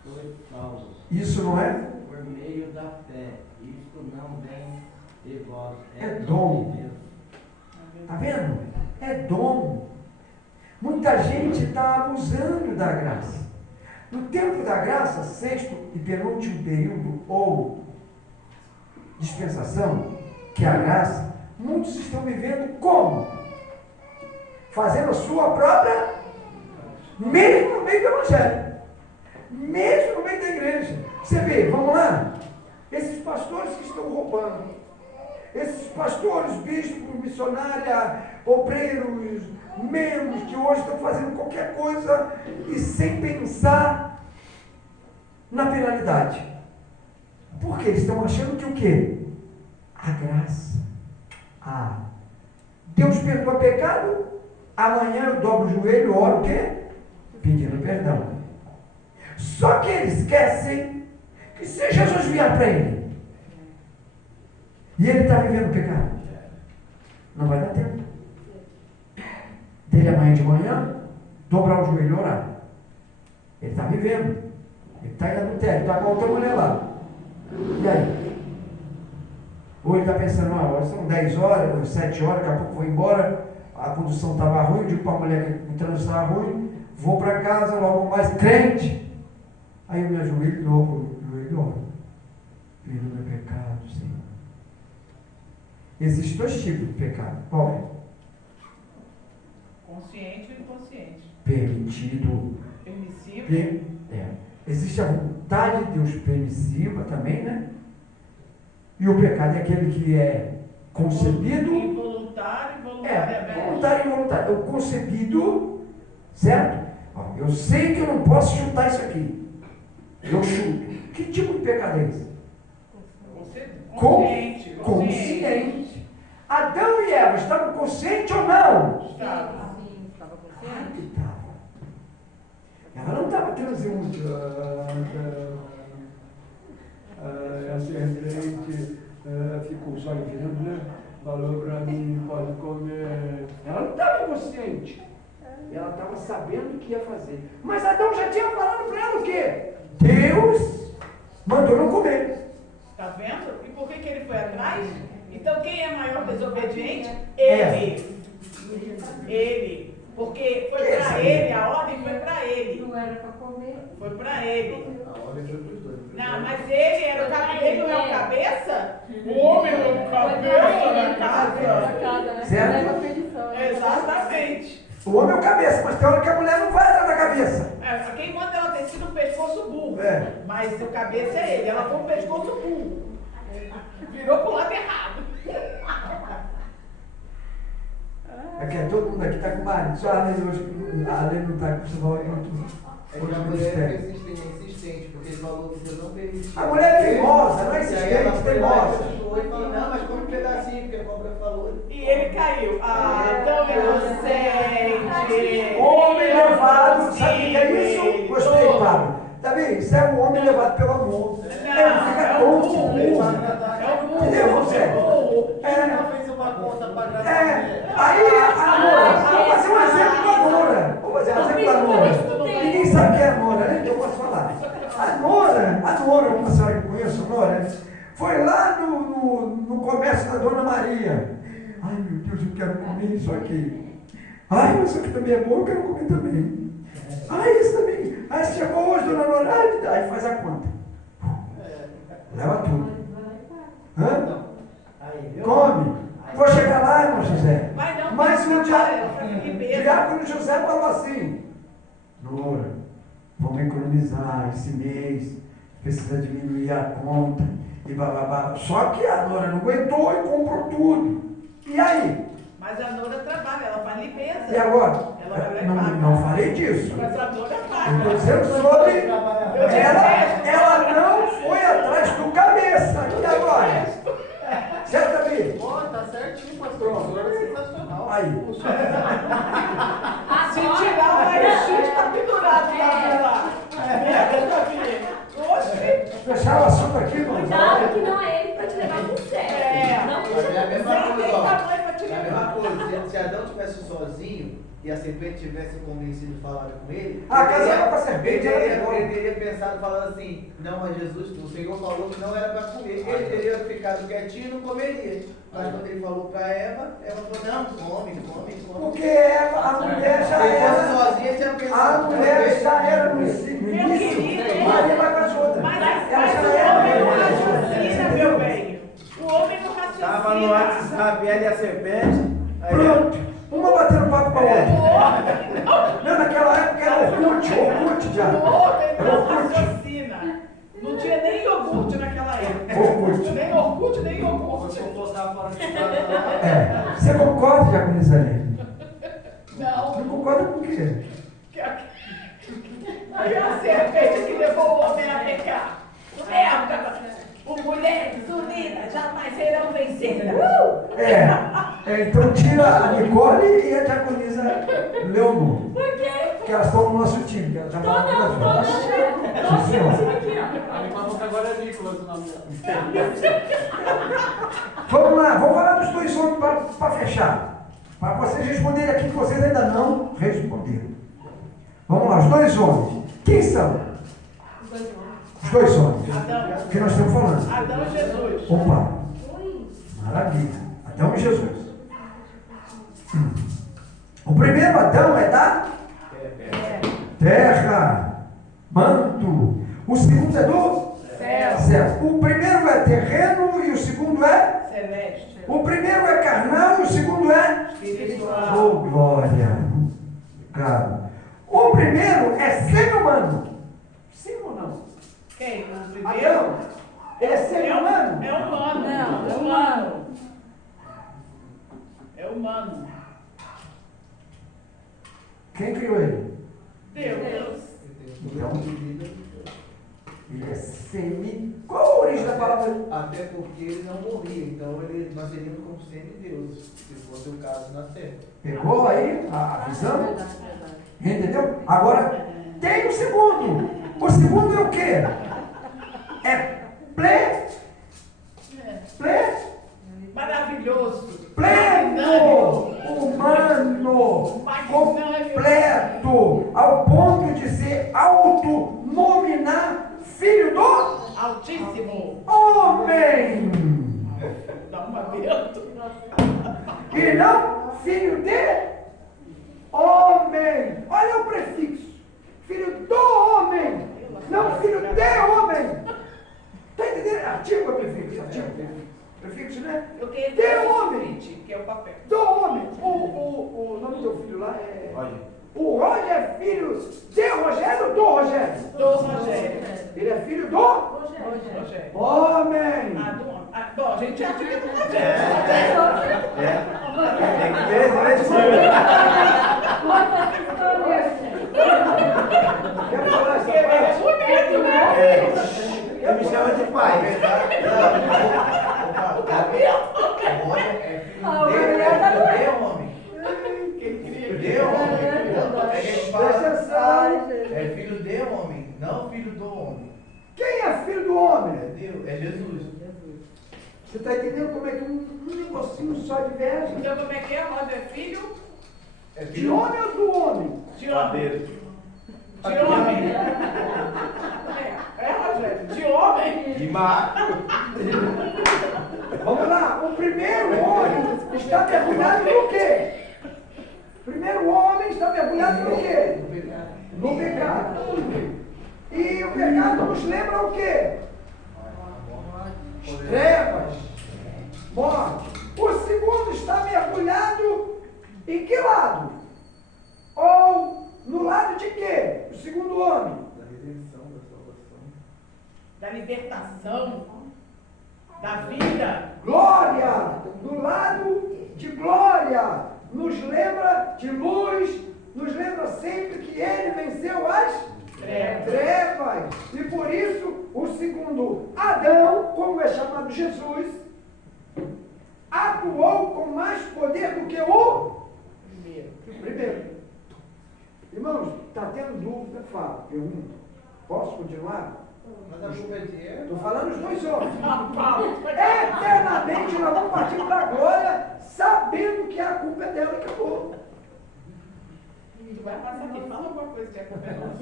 sois salvos, Isso não é? por meio da fé. Isto não vem de vós, É dom dom. de Deus. Está vendo? É dom. Muita gente está abusando da graça. No tempo da graça, sexto e penúltimo período, ou dispensação, que é a graça, muitos estão vivendo como? Fazendo a sua própria, mesmo no meio do evangelho, mesmo no meio da igreja. Você vê, vamos lá, esses pastores que estão roubando, esses pastores, bispos, missionários, obreiros, membros que hoje estão fazendo qualquer coisa e sem pensar na penalidade. Porque eles estão achando que o quê? A graça. Deus perdoa pecado, amanhã eu dobro o joelho e oro o quê? Pedindo perdão. Só que eles esquecem que se Jesus vier para ele e ele está vivendo pecado, não vai dar tempo dele amanhã de manhã dobrar o joelho e orar. Ele está vivendo, ele está em adultério, está com outra mulher lá. E aí? Ou ele está pensando, agora são 10 horas, 7 horas, daqui a pouco vou embora, a condução estava ruim, eu digo para a mulher que o trânsito estava ruim, vou para casa, logo mais crente. Aí eu me ajoelho, dobro o joelho e oro. Perdoa meu pecado, Senhor. Existem dois tipos de pecado. Qual é? Consciente ou inconsciente. Permitido. Permissivo. Existe a vontade de Deus permissiva também, né? E o pecado é aquele que é concebido. Involuntário e voluntariamente. Voluntário e involuntário. O concebido, certo? Eu sei que eu não posso chutar isso aqui. Eu chuto. Que tipo de pecado é esse? Consciente. Adão e Eva estavam conscientes ou não? Estava. Claro que estava. Ela não estava transeunte. A serpente ficou os olhos virando, né? Falou para mim, pode comer. Ela não estava consciente. Ela estava sabendo o que ia fazer. Mas Adão já tinha falado para ela o quê? Deus mandou não comer. Está vendo? E por que ele foi atrás? Então quem é maior desobediente? Ele. Ele. Porque foi para ele, a ordem foi para ele. Não era para comer. Foi para ele. A ordem foi para os dois. Não, mas ele era o cabeça, ele não é o cabeça? O homem é o cabeça da casa. Certo? Exatamente. O homem é o cabeça, mas tem hora que a mulher não vai atrás da cabeça. Quem manda ela ter sido o pescoço burro. Mas o cabeça é ele. Ela foi um pescoço burro. Virou pro lado errado. Todo mundo aqui está com marido. Só a Alene hoje, a Alene não está com o pessoal aí. É que a mulher é insistente, porque ele falou que Deus não permitiu. A mulher é teimosa, não é insistente, teimosa. Ele falou, não, mas come um pedacinho, porque a cobra falou. E ele caiu. Tão inocente. Homem levado, sabe o que é isso? Gostei, Pablo. Tá vendo? Isso é um homem levado pelo amor. Ele fica tonto, burro. Entendeu, você? Ele não fez uma conta para agradar. Aí, a Nora, vou fazer um exemplo da Nora. Vou fazer um exemplo da Nora. Ninguém sabe quem é a Nora, né? Então eu posso falar. A Nora, uma senhora que conheço, a Nora, foi lá ia. Ai, meu Deus, eu quero comer isso aqui. Ai, mas isso aqui também é bom, eu quero comer também. Ai, isso também. Ai, se chegou hoje, dona Nora, aí faz a conta. Leva tudo. Hã? Come. Vou chegar lá, irmão José. Mas o diácono José falou assim: Nora, vamos economizar esse mês, precisa diminuir a conta e bababá. Só que a Nora não aguentou e comprou tudo. E aí? Mas a Nora trabalha, ela faz limpeza. E agora? Ela vai lá e Não, paga. não falei disso. Mas a Nora Eu paga. estou dizendo sobre. Ela não foi atrás do cabeça. E agora? Certo, Davi? Pô, tá certinho, pastor. O senhor é sensacional. Aí. Se tirar o raio-x, tá pendurado lá. Oxe. Fechar o assunto aqui, irmão. Cuidado que não é ele pra te levar pro céu. Não Mas é a mesma Sem coisa, ter ó. tamanho pra te É a levar. mesma coisa. Se Adão tivesse sozinho e a serpente tivesse convencido falado com ele, Ah, casava com a serpente, ele era legal. teria pensado, falando assim: não, mas Jesus, o Senhor falou que não era para comer. Ele teria ficado quietinho e não comeria. Mas quando ele falou para Eva falou: não, come. Porque a mulher já Se fosse era. sozinha, tinha pensado. A mulher já era no Meu início. querido, Maria vai com as outras. Mas Ela já o homem não era. raciocina, meu bem. O homem não raciocina. Tava no WhatsApp, ela e a serpente. Aí, Pronto. Uma batendo papo com a O outra. homem Não, naquela época era Orkut já. O homem Era não Orkut. raciocina. Não tinha nem iogurte naquela época. Orkut. Nem Orkut, nem iogurte. É. Você concorda, Jaconizane? Não. Não concorda com o quê? Aí a serpente que levou o homem a pecar. Mulheres unidas jamais serão vencidas. Então tira a Nicole e a Diaconisa Leonor. Por quê? Que elas estão no nosso time. Elas já Tô falam não, com nós. Nossa, Sim, senhor. aqui, ó. Ele falou que agora é Nicolas o nome dela. Vamos lá, vamos falar dos dois homens para fechar. Para vocês responderem aqui que vocês ainda não responderam. Vamos lá, os dois homens. Quem são? Os dois homens. Adão. Que nós estamos falando. Adão e Jesus. Opa, maravilha. Adão e Jesus. O primeiro Adão é da terra, manto. O segundo é do céu. O primeiro é terreno e o segundo é? Celeste. O primeiro é carnal e o segundo é? Espiritual. Oh, glória. Cara. O primeiro é ser humano. Sim ou não? Quem? O primeiro? Adão. Ele é ser humano? É humano. Não, é humano. É humano. Quem criou ele? Deus. Então, ele é semi. Qual a origem da palavra? Até porque ele não morria, então nós seríamos como semideuses, se fosse o caso na terra. Pegou aí a visão? Verdade. Entendeu? Agora, tem o segundo. O segundo é o quê? É Maravilhoso. pleno, humano, completo, ao ponto de ser autonominar filho do Altíssimo. homem. Dá um abento. E não filho de homem. Olha o prefixo. Filho do homem. Não filho de homem. Está entendendo? Artigo é prefixo. Artigo é prefixo. Prefixo, né? Eu queria De ter homem. que é o papel. Do homem. O nome do teu filho lá é... Roger. O Roger é filho de Rogério ou do Rogério? Do Rogério. Ele é filho do Rogério. homem. Ah, do homem. Ah, bom, a gente acha que é do Rogério. Tem que ver, Quer falar essa Porque ele é parte? bonito, né? Ele me chama de pai. O cabelo. O homem é filho Ah, o de mulher tá de homem. Quem cria De homem. É que a gente Presta fala, atenção. é filho de homem, não filho do homem. Quem é filho do homem? É Deus, é Jesus. Você está entendendo como é que um negocinho só diverge? Então, como é que é? Roger é filho É De filho homem ou do homem? de homem. De homem. É, Rogério. De homem. De mar. Vamos lá. O primeiro homem está mergulhado no quê? Primeiro homem está mergulhado no quê? No pecado. E o pecado nos lembra o quê? Trevas, morte. O segundo está mergulhado em que lado? Ou no lado de quê? O segundo homem? Da redenção, da salvação. Da libertação, da vida. Glória! No lado de glória. Nos lembra de luz, nos lembra sempre que ele venceu as trevas. E por isso, o segundo Adão, como é chamado Jesus, atuou com mais poder do que o primeiro. Irmãos, está tendo dúvida? Fala, pergunta. Posso continuar? Mas a culpa é de Eva. Estou falando os dois homens. Eternamente nós vamos partir para a glória, sabendo que a culpa é dela e acabou. Tu vai passar aqui, fala alguma coisa que é culpa é nossa.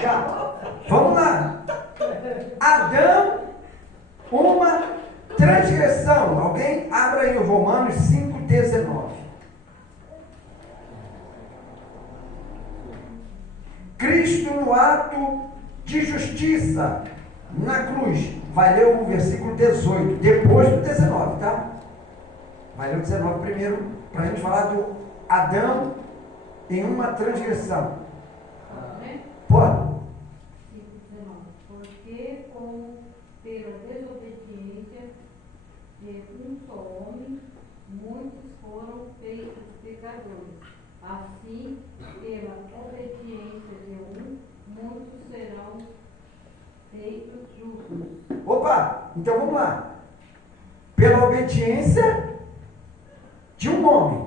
Já. Vamos lá. Adão, uma transgressão. Alguém abra aí o Romanos 5,19. Cristo no ato de justiça na cruz. Vai ler o versículo 18, depois do 19, tá? Vai ler o 19 primeiro, para a gente falar do Adão em uma transgressão. Pode? Porque pela desobediência de um só homem, muitos foram feitos pecadores. Assim, pela obediência de um, muitos serão feitos justos. Opa, então vamos lá. Pela obediência de um homem.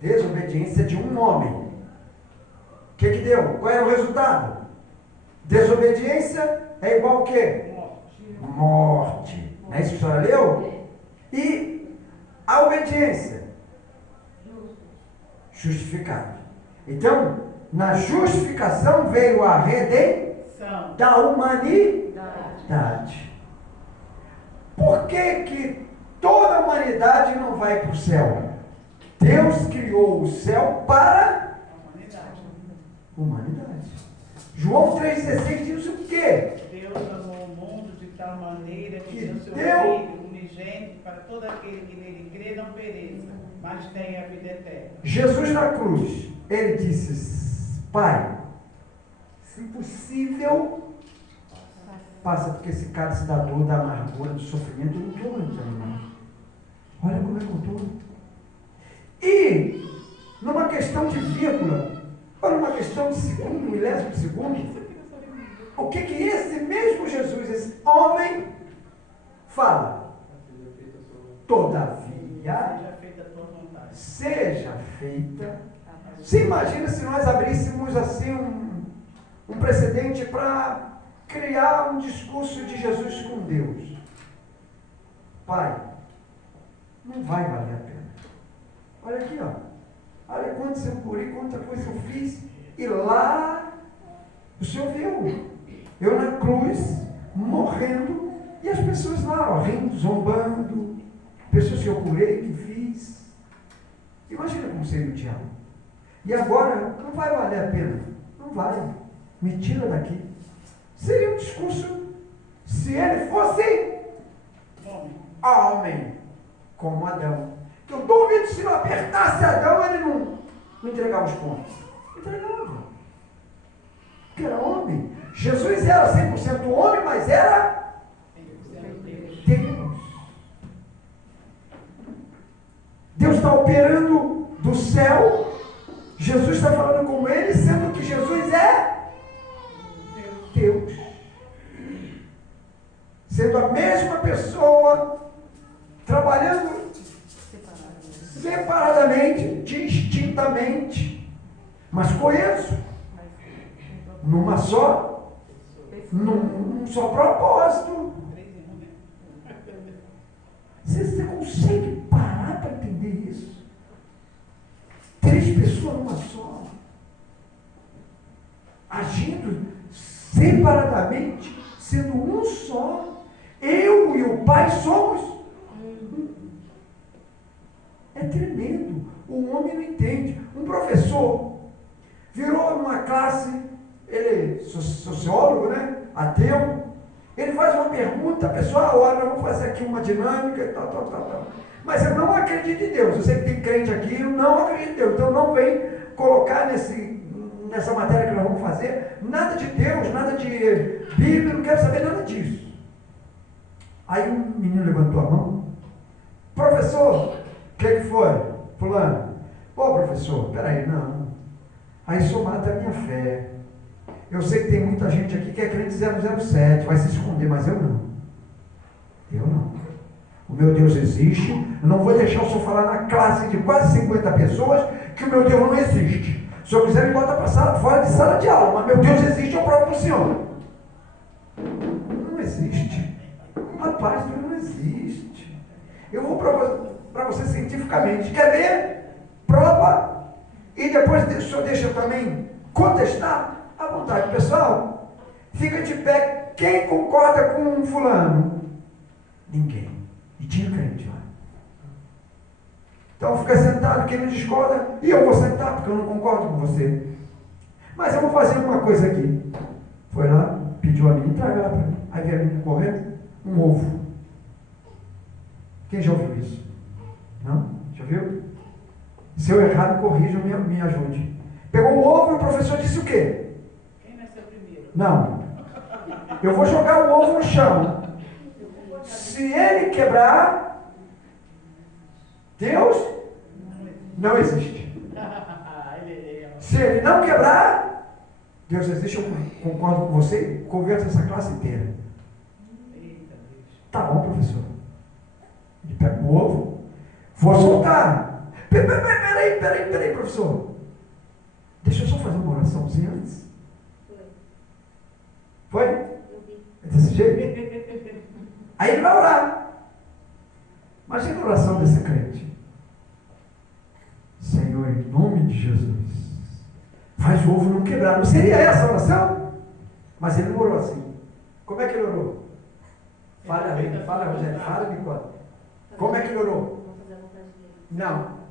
Desobediência de um homem. O que deu? Qual era o resultado? Desobediência é igual o quê? Morte. Não é isso que a senhora leu? E a obediência? Justificado. Então, na justificação veio a redenção da humanidade. Por que toda a humanidade não vai para o céu? Deus criou o céu para a humanidade. João 3,16 diz o quê? Deus amou o mundo de tal maneira que deu seu deu Filho unigênito para todo aquele que nele crê não pereça, mas tenha a vida eterna. Jesus na cruz, ele disse: Pai, se possível, passa porque esse cálice da dor, da amargura, do sofrimento, eu não estou aguentando mais. Olha como é que eu estou. E, numa questão de vírgula, ou numa questão de segundo, milésimo de segundo, o que esse mesmo Jesus, esse homem, fala? Todavia, Seja feita a tua vontade. seja feita. Você imagina se nós abríssemos assim um precedente para criar um discurso de Jesus com Deus? Pai, não vai valer a pena. Olha aqui, ó. Olha quantos eu curei, quanta coisa eu fiz. E lá, o Senhor viu. Eu na cruz, morrendo, e as pessoas lá, ó, rindo, zombando. Pessoas que eu curei, que fiz. Imagina como seria o diabo. E agora, não vai valer a pena. Não vai. Me tira daqui. Seria um discurso, se ele fosse homem, como Adão. Eu duvido se não apertasse Adão, ele não entregava os pontos. Entregava. Porque era homem. Jesus era 100% homem, mas era Deus. Deus está operando do céu. Jesus está falando com ele, sendo que Jesus é Deus. Sendo a mesma pessoa, trabalhando separadamente, distintamente, mas coeso, num só propósito. Você consegue parar para entender isso? 3 pessoas numa só, agindo separadamente, sendo um só. Eu e o Pai somos um. tremendo. O homem não entende. Um professor virou numa classe, ele é sociólogo, né? Ateu. Ele faz uma pergunta, pessoal, olha, vamos fazer aqui uma dinâmica e tal. Mas eu não acredito em Deus. Eu sei que tem crente aqui, eu não acredito em Deus. Então não vem colocar nessa matéria que nós vamos fazer nada de Deus, nada de Bíblia, não quero saber nada disso. Aí um menino levantou a mão. Professor, o que foi? Fulano. Ô professor, peraí, não. Aí isso mata a minha fé. Eu sei que tem muita gente aqui que é crente 007, vai se esconder, mas eu não. Eu não. O meu Deus existe. Eu não vou deixar o senhor falar na classe de quase 50 pessoas que o meu Deus não existe. Se o senhor quiser, me bota para fora de sala de aula, mas meu Deus existe, eu provo para o senhor. Não existe. Rapaz, Deus não existe. Eu vou provar para você cientificamente. Quer ver? Prova. E depois o senhor deixa eu também contestar à vontade. Pessoal, fica de pé. Quem concorda com um fulano? Ninguém. E tinha crente lá. Então fica sentado, quem não discorda, e eu vou sentar, porque eu não concordo com você. Mas eu vou fazer uma coisa aqui. Foi lá, pediu a menina, traga lá para mim. Aí veio a menina correndo, um ovo. Quem já ouviu isso? Não? Já viu? Se eu errar, me corrija, me ajude. Pegou o ovo e o professor disse o quê? Quem nasceu primeiro? Não. Eu vou jogar o ovo no chão. Se ele quebrar, Deus não existe. Se ele não quebrar, Deus existe. Eu concordo com você, conversa essa classe inteira. Tá bom, professor. Ele pega o ovo, vou soltar. Peraí, professor. Deixa eu só fazer uma oraçãozinha antes. Foi? É desse jeito? Aí ele vai orar. Imagina a oração desse crente. Senhor, em nome de Jesus, faz o ovo não quebrar. Não seria essa a oração? Mas ele não orou assim. Como é que ele orou? Fala, Rogério, fala, me conta. Como é que ele orou? Não.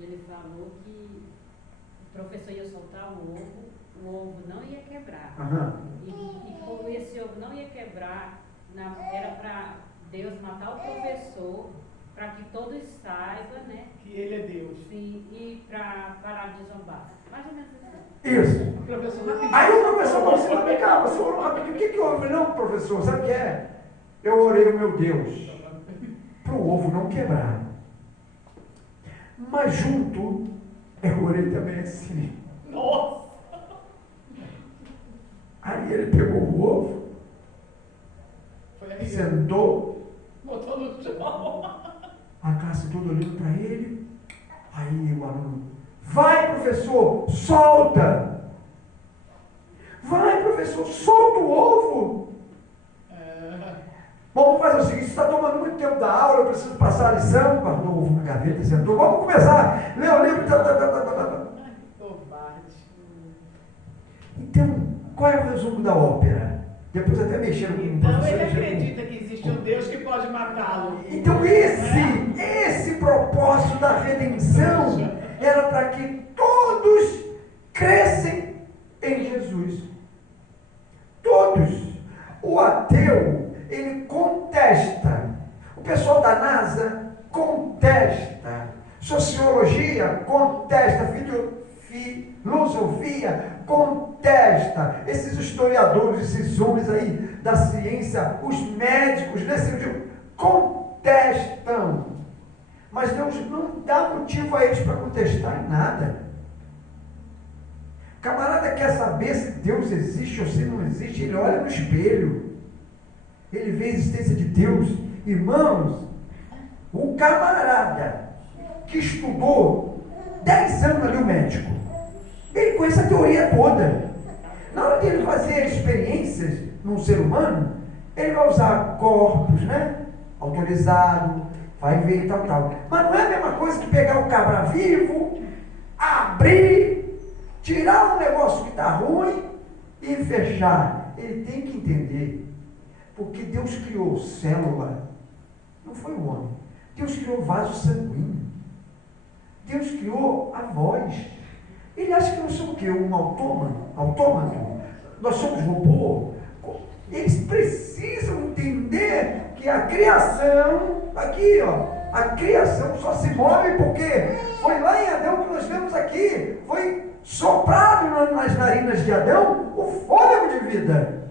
Ele falou que o professor ia soltar o ovo não ia quebrar. Aham. E como esse ovo não ia quebrar, era para Deus matar o professor, para que todos saibam, né? Que ele é Deus. Sim, e para parar de zombar. Mais ou menos assim. Isso. O professor rapidinho. Aí o professor falou assim, mas calma, você orou rapidinho. O que houve? Não, professor, sabe o que é? Eu orei o meu Deus para o ovo não quebrar. Mas junto, eu orei também assim. Nossa! Aí ele pegou o ovo, Foi aí. sentou, Botou no chão. a classe toda olhando para ele. Aí o aluno, vai professor, solta! Vai professor, solta o ovo! Vamos fazer o seguinte, você está tomando muito tempo da aula, eu preciso passar a lição, guardou o ovo na gaveta e sentou. Vamos começar, lê o livro. Covarde. Então, qual é o resumo da ópera? Depois até mexeram com Então ele acredita que existe um Deus que pode matá-lo. Então esse propósito da redenção era para que todos crescem em Jesus. Todos. O ateu, ele contesta. O pessoal da NASA contesta. Sociologia contesta. Filosofia contesta. Esses historiadores, esses homens aí da ciência, os médicos, contestam. Mas Deus não dá motivo a eles para contestar em nada. Camarada quer saber se Deus existe ou se não existe, ele olha no espelho. Ele vê a existência de Deus. Irmãos, o camarada que estudou 10 anos ali, o médico, ele conhece a teoria toda. Na hora de ele fazer experiências num ser humano, ele vai usar corpos, né? Autorizado, vai ver e tal. Mas não é a mesma coisa que pegar o cabra vivo, abrir, tirar um negócio que está ruim e fechar. Ele tem que entender, porque Deus criou célula, não foi o homem. Deus criou vaso sanguíneo. Deus criou a voz. Ele acha que nós somos o quê? Um autômato? Nós somos robô? Eles precisam entender que a criação, aqui ó, a criação só se move porque foi lá em Adão que nós vemos aqui, foi soprado nas narinas de Adão o fôlego de vida.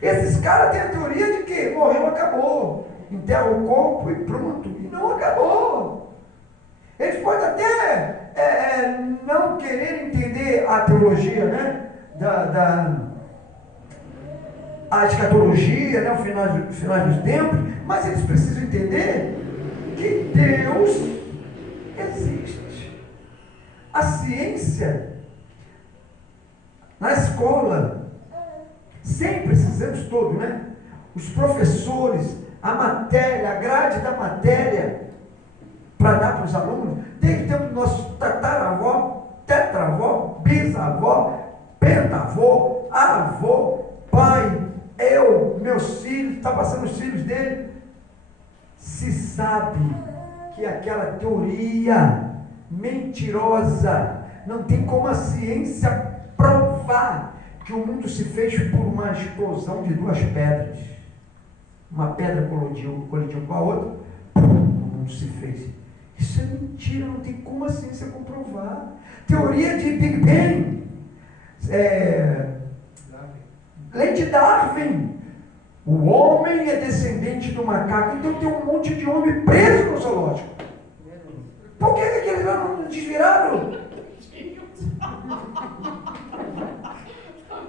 Esses caras têm a teoria de que morreu, acabou, enterra o corpo e pronto, e não acabou. Eles podem até não querer entender a teologia, né, a escatologia, né, o final dos tempos, mas eles precisam entender que Deus existe. A ciência, na escola, sempre precisamos todos, né? Os professores, a matéria, a grade da matéria, para dar para os alunos, desde o tempo do nosso tataravó, tetravó, bisavó, pentavó, avô, pai, eu, meus filhos, está passando os filhos dele, se sabe que aquela teoria mentirosa, não tem como a ciência provar que o mundo se fez por uma explosão de duas pedras. Uma pedra colidiu com a outra, o mundo se fez. Isso é mentira, não tem como a ciência comprovar. Teoria de Big Bang, lei de Darwin. O homem é descendente do macaco, então tem um monte de homem preso no zoológico. Por que eles não desviraram?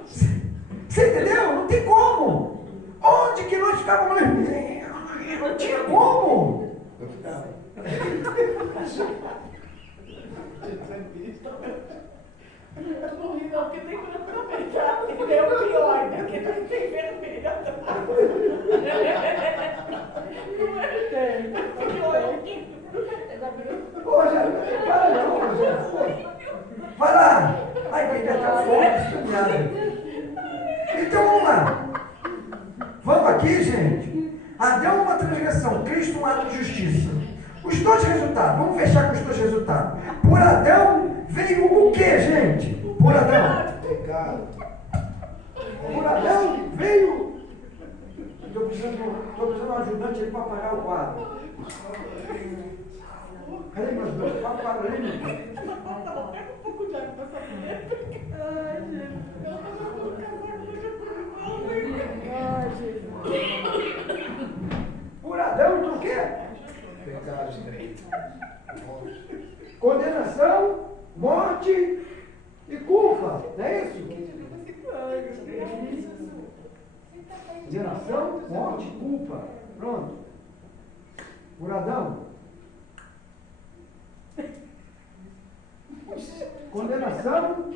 Você entendeu? Não tem como. Onde que nós ficávamos? Não tinha como. Eu não ri não, porque tem que também, tá? É o pior, né? Porque tem vermelha. Para não, vai lá. Ai, que já está forte, estudado. Então vamos lá. Vamos aqui, gente. Adão uma transgressão, Cristo um ato de justiça. Os dois resultados, vamos fechar com os dois resultados. Por Adão veio o que, gente? Por Adão. Pecado. Por Adão veio. Estou precisando de um ajudante aí para apagar o quadro. Cadê meus dois? Qual quadro ali, meu Deus? Pega um pouco de água dessa mulher. Ai, gente. Eu tô jogando casaco, Por Adão, então o quê? Pecado. Condenação, morte e culpa. Não é isso? Condenação, morte e culpa. Pronto. Por Adão. Condenação.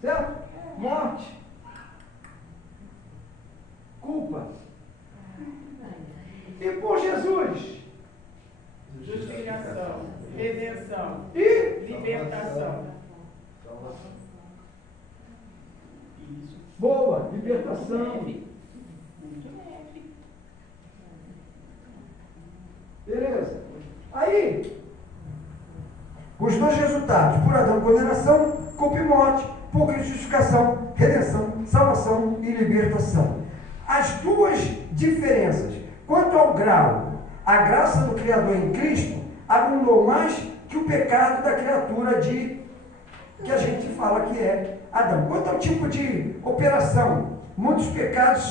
Certo? Morte. Culpa. E por Jesus? justificação, redenção, E libertação. boa, libertação. Beleza. Aí, os dois resultados: por Adão, condenação, culpa e morte; por Cristo, justificação, redenção, salvação e libertação. As duas diferenças. Quanto ao grau, a graça do Criador em Cristo abundou mais que o pecado da criatura que a gente fala que é Adão. Quanto ao tipo de operação, muitos pecados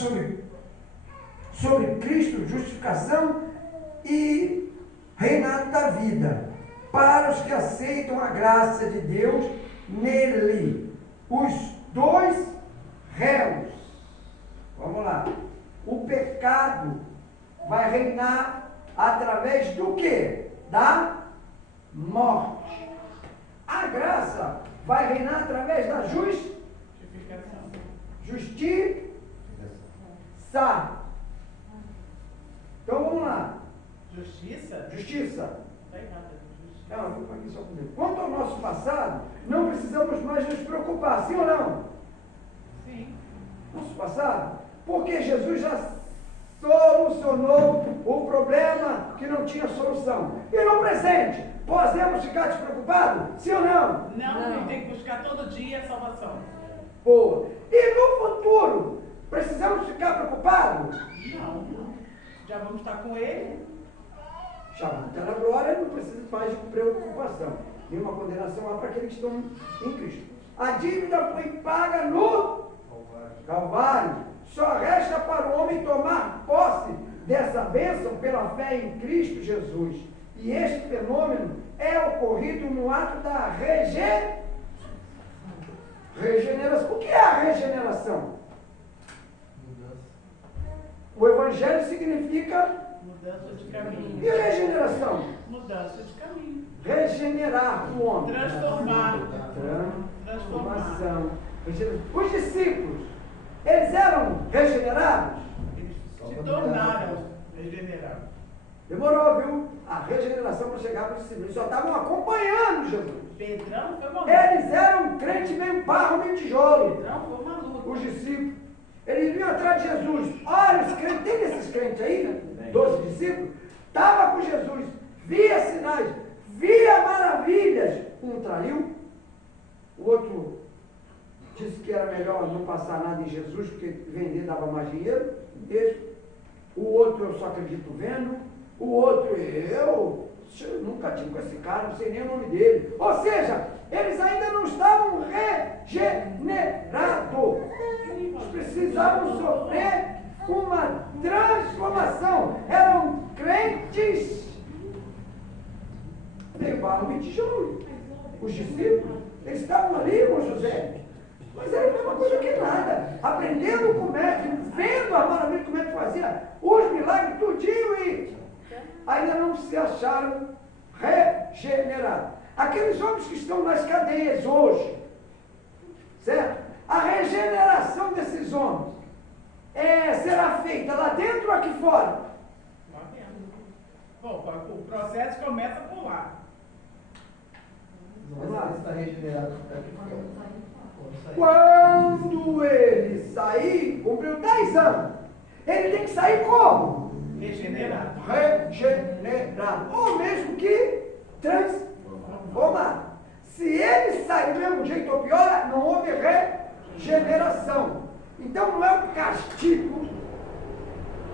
sobre Cristo, justificação e reinado da vida, para os que aceitam a graça de Deus nele. Os dois réus. Vamos lá. O pecado vai reinar através do quê? Da morte. A graça vai reinar através da Justificação. justiça. Então vamos lá. Justiça? Justiça. Está errado. Justiça. Não, eu vou aqui só comigo. Quanto ao nosso passado, não precisamos mais nos preocupar, sim ou não? Sim. Nosso passado, porque Jesus já solucionou o problema que não tinha solução. E no presente, podemos ficar despreocupados? Sim ou não? Não, tem que buscar todo dia a salvação. Boa. E no futuro, precisamos ficar preocupados? Não. Já vamos estar com ele. Já vamos estar na glória, não precisa mais de preocupação. Nenhuma condenação há para aqueles que estão em Cristo. A dívida foi paga no Calvário. Só resta para o homem tomar posse dessa bênção pela fé em Cristo Jesus. E este fenômeno é ocorrido no ato da regeneração. O que é a regeneração? O Evangelho significa mudança de caminho. E regeneração? Mudança de caminho. Regenerar o homem. Transformar. Transformação. Os discípulos, eles eram regenerados? Eles se tornaram regenerados. Demorou, viu? A regeneração para chegar para os discípulos. Eles só estavam acompanhando Jesus. Pedrão foi maluco. Eles eram crente meio barro, meio tijolo. Pedrão foi maluco. Os discípulos. Eles vinham atrás de Jesus. Olha, os crentes, tem desses crentes aí, 12 discípulos, estava com Jesus, via sinais, via maravilhas. Um traiu, o outro disse que era melhor não passar nada em Jesus, porque vender dava mais dinheiro. O outro, eu só acredito vendo. O outro, eu nunca tive com esse cara, não sei nem o nome dele. Ou seja, eles ainda não estavam regenerados. Eles precisavam sofrer uma transformação. Eram crentes de barro e tijolo. Os discípulos, eles estavam ali com José. Mas era a mesma coisa que nada. Aprendendo com o mestre, vendo a maravilha que o mestre fazia, os milagres, tudinho, e ainda não se acharam regenerados. Aqueles homens que estão nas cadeias hoje, certo? A regeneração desses homens será feita lá dentro ou aqui fora? Lá dentro. Bom, o processo começa por lá. Vamos lá. Está regenerado. Quando ele sair, cumpriu 10 anos, ele tem que sair como? Regenerado. Regenerado. Ou mesmo que transformado. Se ele sai do mesmo jeito ou pior, não houve regeneração. Então não é o castigo,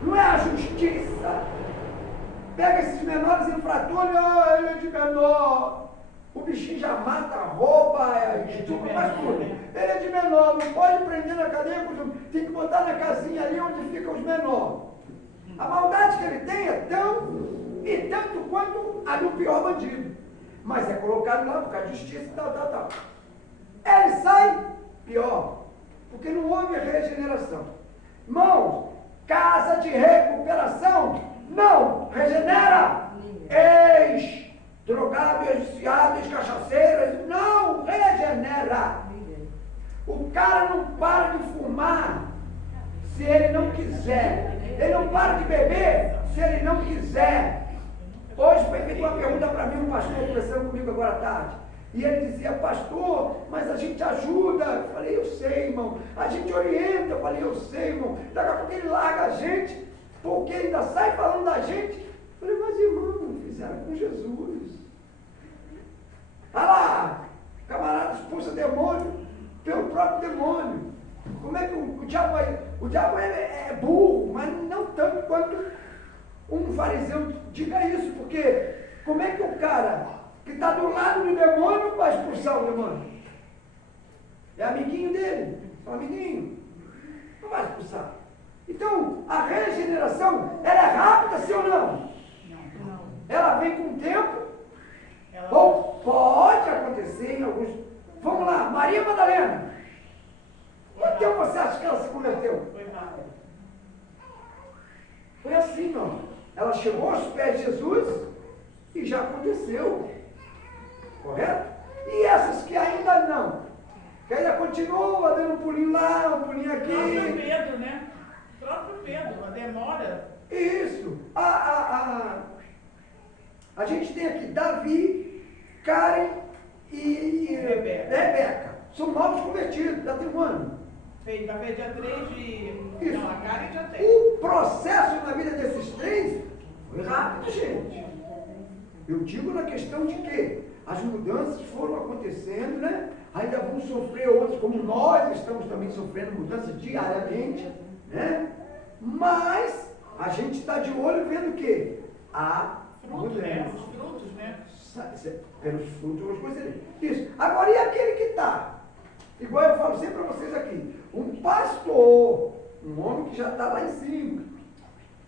não é a justiça. Pega esses menores infratores, ele é de menor. O bichinho já mata, rouba, estupra, faz tudo. Ele é de menor, não pode prender na cadeia, tem que botar na casinha ali onde ficam os menores. A maldade que ele tem é tão e tanto quanto a do pior bandido. Mas é colocado lá por causa de justiça e tal. Ele sai pior, porque não houve regeneração. Irmãos, casa de recuperação não regenera. Ex-drogado, ex-viciado, ex-cachaceiro, não regenera. O cara não para de fumar se ele não quiser. Ele não para de beber se ele não quiser. Hoje foi feita uma pergunta para mim, um pastor conversando comigo agora à tarde. E ele dizia, pastor, mas a gente ajuda. Eu falei, eu sei, irmão. A gente orienta. Eu falei, eu sei, irmão. Daqui a pouco ele larga a gente, porque ele ainda sai falando da gente. Eu falei, mas irmão, fizeram com Jesus. Olha lá, camarada expulsa demônio pelo próprio demônio. Como é que o diabo é burro, mas não tanto quanto um fariseu diga isso, porque como é que o cara que está do lado do demônio vai expulsar o demônio? É amiguinho dele, é um amiguinho, não vai expulsar. Então, a regeneração, ela é rápida, sim ou não? Não. Ela vem com o tempo, ou pode acontecer em alguns... Vamos lá, Maria Madalena. Quanto tempo você acha que ela se converteu? Foi rápido. Foi assim, não. Ela chegou aos pés de Jesus e já aconteceu. Correto? E essas que ainda não, que ainda continua dando um pulinho lá, um pulinho aqui. O próprio Pedro, né? O próprio Pedro, a demora. Isso. A gente tem aqui Davi, Karen e Rebeca. São novos convertidos, já tem um ano. Vai ver dia 3 de... Isso. Não, a cara já tem. O processo Eu digo na questão de que as mudanças foram acontecendo, né? Ainda vão sofrer outras, como nós estamos também sofrendo mudanças diariamente, né? Mas a gente está de olho vendo o quê? A Frutos, né? mudança. Os frutos, né? Pelos frutos vos conhecereis. Isso. Agora, e aquele que está? Igual eu falo sempre para vocês aqui, um pastor, um homem que já está lá em cima,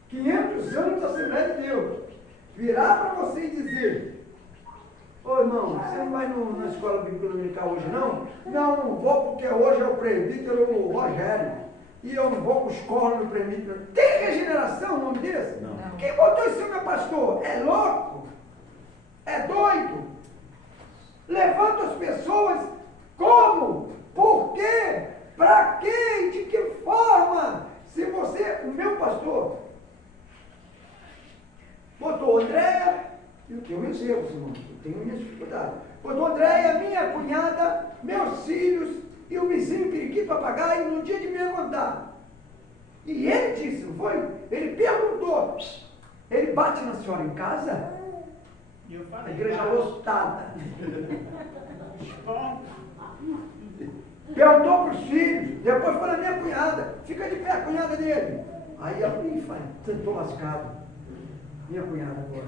500 anos da Assembleia de Deus, virar para você e dizer: ô irmão, você não vai na escola bíblica dominical hoje não? Não, não vou porque hoje é o presbítero Rogério. E eu não vou com escola no presbítero. Tem regeneração o nome desse? Não. Quem botou isso, meu pastor? É louco? É doido? Levanta as pessoas como? Por quê? Para quê? De que forma? Se você, o meu pastor, botou Andréia, eu tenho meus erros, irmão, eu tenho minhas dificuldades. Botou Andréia, minha cunhada, meus filhos e o vizinho periquito papagaio no dia de me levantar. E ele disse, não foi? Ele perguntou, ele bate na senhora em casa? E eu A falei, igreja lotada. esponta. Perguntou para os filhos, depois foi na minha cunhada, fica de pé a cunhada dele. Aí ela me tentou lascado. Minha cunhada agora.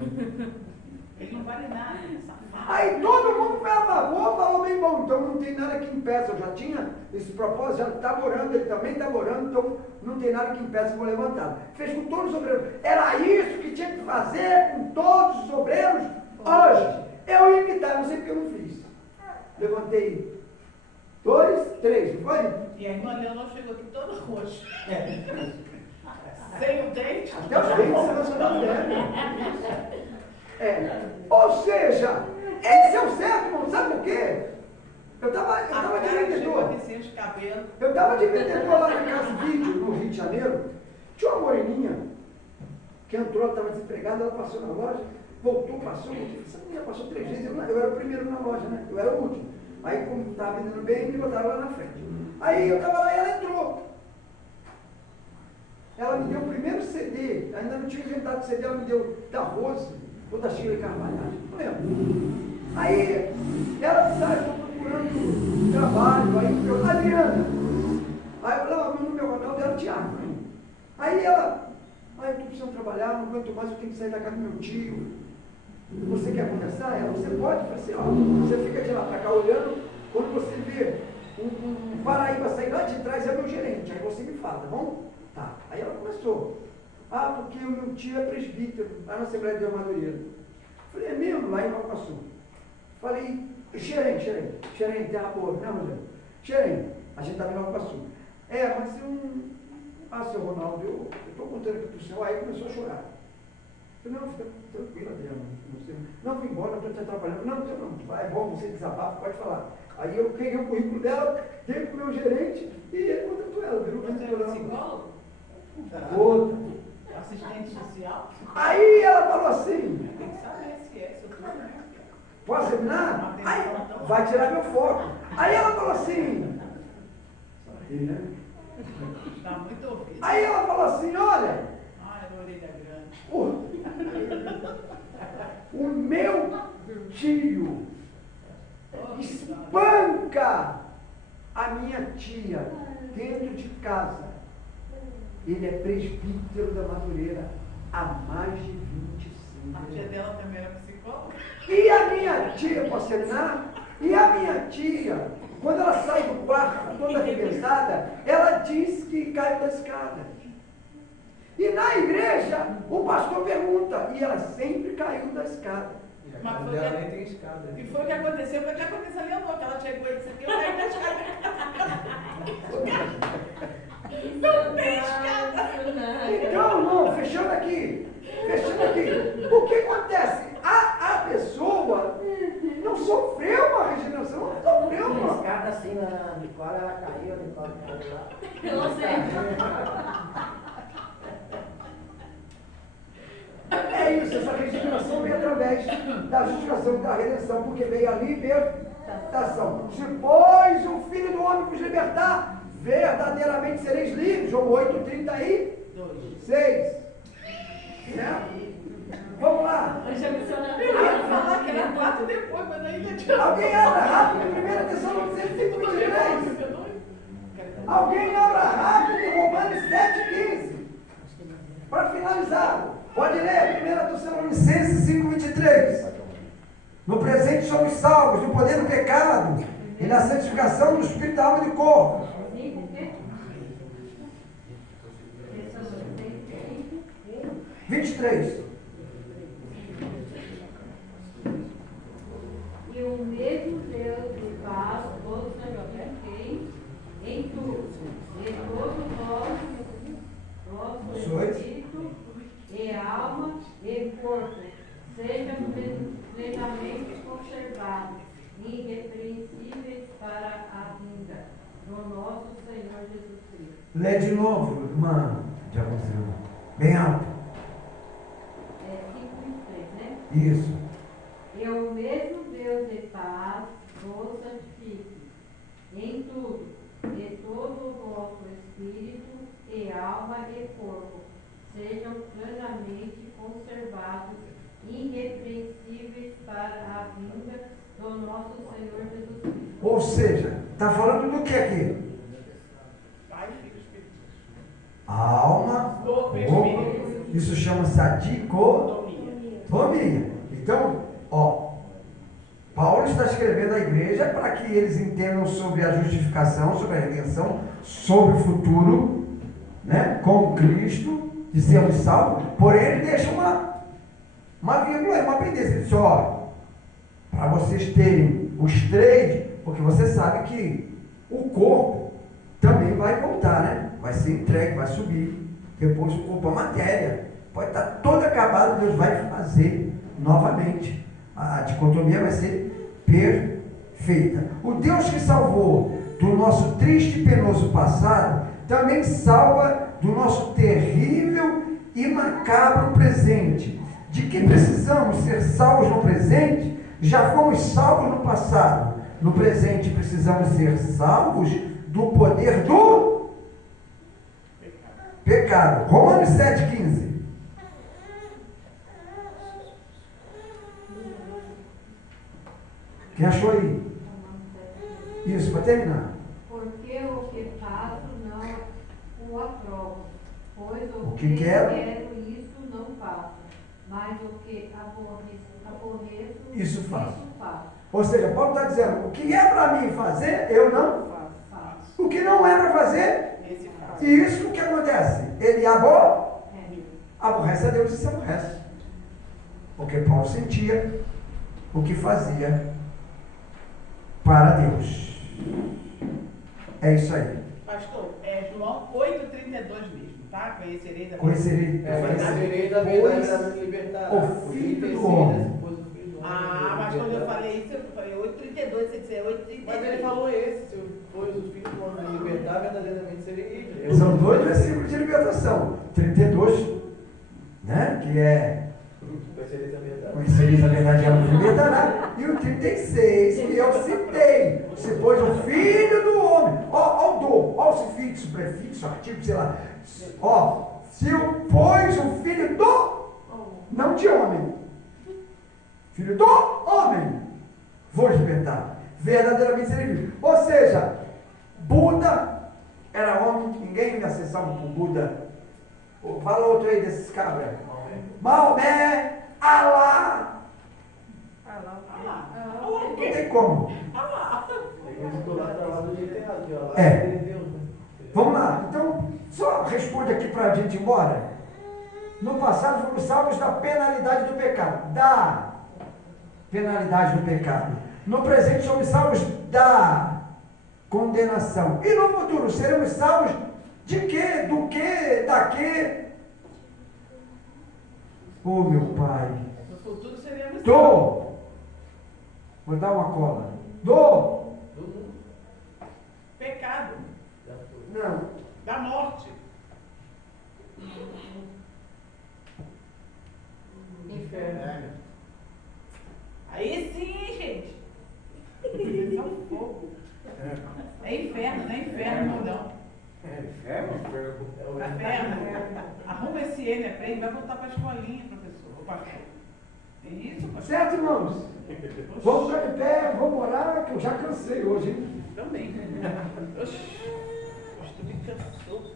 Ele não vale nada, safado. Aí todo mundo foi a favor, falou bem bom, então não tem nada que impeça. Eu já tinha esse propósito, já estava orando, ele também estava orando, então não tem nada que impeça eu vou levantar. Fez com todos os obreiros. Era isso que tinha que fazer com todos os obreiros hoje. Eu ia imitar, não sei porque eu não fiz. Levantei 2, 3, não foi? E a irmã Leonor chegou aqui toda roxa. Sem o dente. Até os dentes você não deve. Ou seja, esse é o certo, irmão. Sabe por quê? Eu estava de vendedor. Eu estava de vendedor lá na Casa Vídeo, no Rio de Janeiro. Tinha uma moreninha que entrou, estava desempregada, ela passou na loja, voltou, passou. Essa menina passou 3 vezes. Eu era o primeiro na loja, né? Eu era o último. Aí, como estava vendendo bem, me botaram lá na frente. Aí eu estava lá e ela entrou. Ela me deu o primeiro CD, ainda não tinha inventado o CD, ela me deu da Rose ou da Sheila Carvalho, não lembro. Aí ela disse, estou procurando trabalho, aí eu, Adriana. Aí eu falei, no meu canal dela, Tiago. Aí ela, eu estou precisando trabalhar, não aguento mais, eu tenho que sair da casa do meu tio. Você quer conversar? Ela, você pode? Eu falei assim, você fica de lá para cá olhando, quando você vê um Paraíba sair lá de trás, é meu gerente, aí você me fala, tá bom? Tá. Aí ela começou. Porque o meu tio é presbítero, lá na Assembleia de Deus Madureira. Falei, é mesmo? Lá em Nova Iguaçu. Falei, gerente, terra boa, né, Rogério? Gerente, a gente estava em Nova Iguaçu. Mas eu não... seu Ronaldo, eu estou contando aqui para o senhor, aí começou a chorar. Falei, não, fica tranquila, Adriana. Não, vou embora, estou trabalhando. Não, é bom, você desabafa, pode falar. Aí eu peguei o currículo dela, dei para o meu gerente e ele contratou ela. Você é psicólogo? Outra. Assistente social? Aí ela falou assim, Tem que saber se é, se eu tô, né? posso terminar? Aí, vai tirar meu foco. Aí ela falou assim, Está muito ouvido. aí ela falou assim, olha, Ai, orelha grande. o meu tio espanca a minha tia dentro de casa. Ele é presbítero da Madureira há mais de 25 A anos. tia dela também era psicóloga? E a minha tia, posso terminar? E a minha tia, quando ela sai do quarto toda arrebentada, ela diz que caiu da escada. E na igreja, o pastor pergunta, e ela sempre caiu da escada. Mas foi Dela que- nem tem escada. E foi o que aconteceu, foi o que aconteceu ali, amor, que ela chegou e disse que eu caí na escada. Não tem escada. Então, irmão, fechando aqui, o que acontece? A pessoa não sofreu uma regeneração, não sofreu Uma uma... escada assim na Nicole, ela caiu, a Nicole caiu lá. Eu sei. É isso, essa regeneração vem através da justificação, da redenção, porque veio a libertação. Se, pois, o Filho do Homem vos libertar, verdadeiramente sereis livres. João 8:36. Certo? Vamos lá. Hoje a missionária. Pode ler 1 Tessalonicenses 5,23. No presente somos salvos do poder do pecado e da santificação do espírito, da alma e do corpo. 23. E o mesmo Deus de paz vos santifique em tudo, em todo o vosso espírito e alma e corpo, sejam plenamente conservados, irrepreensíveis para a vinda do nosso Senhor Jesus Cristo. Lê de novo, irmã Diaconzinho. Bem alto. 5:23, né? Isso. E o mesmo Deus de paz vos santifique em tudo, e todo o vosso espírito e alma e corpo sejam plenamente conservados, irrepreensíveis para a vinda do nosso Senhor Jesus Cristo. Ou seja, está falando do que aqui? Pai, Filho, Espírito. Alma, Corpo e corpo. espírito. Isso chama-se a dicotomia. Então, ó, Paulo está escrevendo à igreja para que eles entendam sobre a justificação, sobre a redenção, sobre o futuro, né, com Cristo, de sermos salvos. Porém, ele deixa uma vírgula, uma pendência. Ele diz, ó, para vocês terem os três, porque você sabe que o corpo também vai voltar, né? Vai ser entregue, vai subir. Depois o corpo, a matéria, pode estar toda acabada, Deus vai fazer novamente. A dicotomia vai ser perfeita. O Deus que salvou do nosso triste e penoso passado, também salva do nosso terrível e macabro presente. De que precisamos ser salvos no presente, já fomos salvos no passado. No presente precisamos ser salvos do poder do pecado. Romanos 7,15. Quem achou aí? Isso, para terminar. Porque o que faço não o aprovo, pois O que quero, isso não faço, mas o que aborreço, isso faço. Ou seja, Paulo está dizendo, o que é para mim fazer, eu não faço. O que não é para fazer, Esse faz. e isso o que acontece? Ele aborrece a Deus e se aborrece. Porque Paulo sentia o que fazia para Deus. É isso aí. Pastor, é João 8,32 mesmo, tá? Conhecereis a Conhecerei. Conhecereis a verdade, ela me libertará. O Filho do Homem. Ah, mas quando eu falei isso, eu falei 8,32, você disse 8,32. Mas ele falou esse, se pois o Filho do Homem me libertar, verdadeiramente serei livre. São dois versículos de libertação. 32, né? Que é Conhecereis a verdade. conhecereis a verdade, ela me libertará. E o 36, que eu citei. Se pôs o Filho do Homem. Ó o sufixo, prefixo, artigo, sei lá. Ó, se o pôs o Filho do, não de homem. Filho do homem, vou libertar. Verdadeiramente serei livre. Ou seja, Buda era homem, ninguém ia ser salvo por Buda. Fala outro aí desses cabras. Maomé, Alá. Não tem como. Vamos lá. Então, só responde aqui para a gente ir embora. No passado fomos salvos da penalidade do pecado. Da penalidade do pecado. No presente somos salvos da condenação. E no futuro seremos salvos de quê? Do quê? Da quê? Oh, meu Pai. No futuro seremos Do. Vou dar uma cola. Do. pecado, Não. da morte. Inferno. Aí sim, gente. Isso é um fogo. É inferno, não é inferno, não. Inferno. Arruma esse N pra ele, vai voltar pra escolinha, professor. Ô, pastor. É isso, pastor? Certo, irmãos? Vamos ficar de pé, vamos orar, que eu já cansei hoje, hein? Também. Oxi. Pastor me cansou.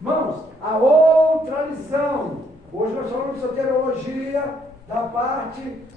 Irmãos, a outra lição. Hoje nós falamos de soteriologia da parte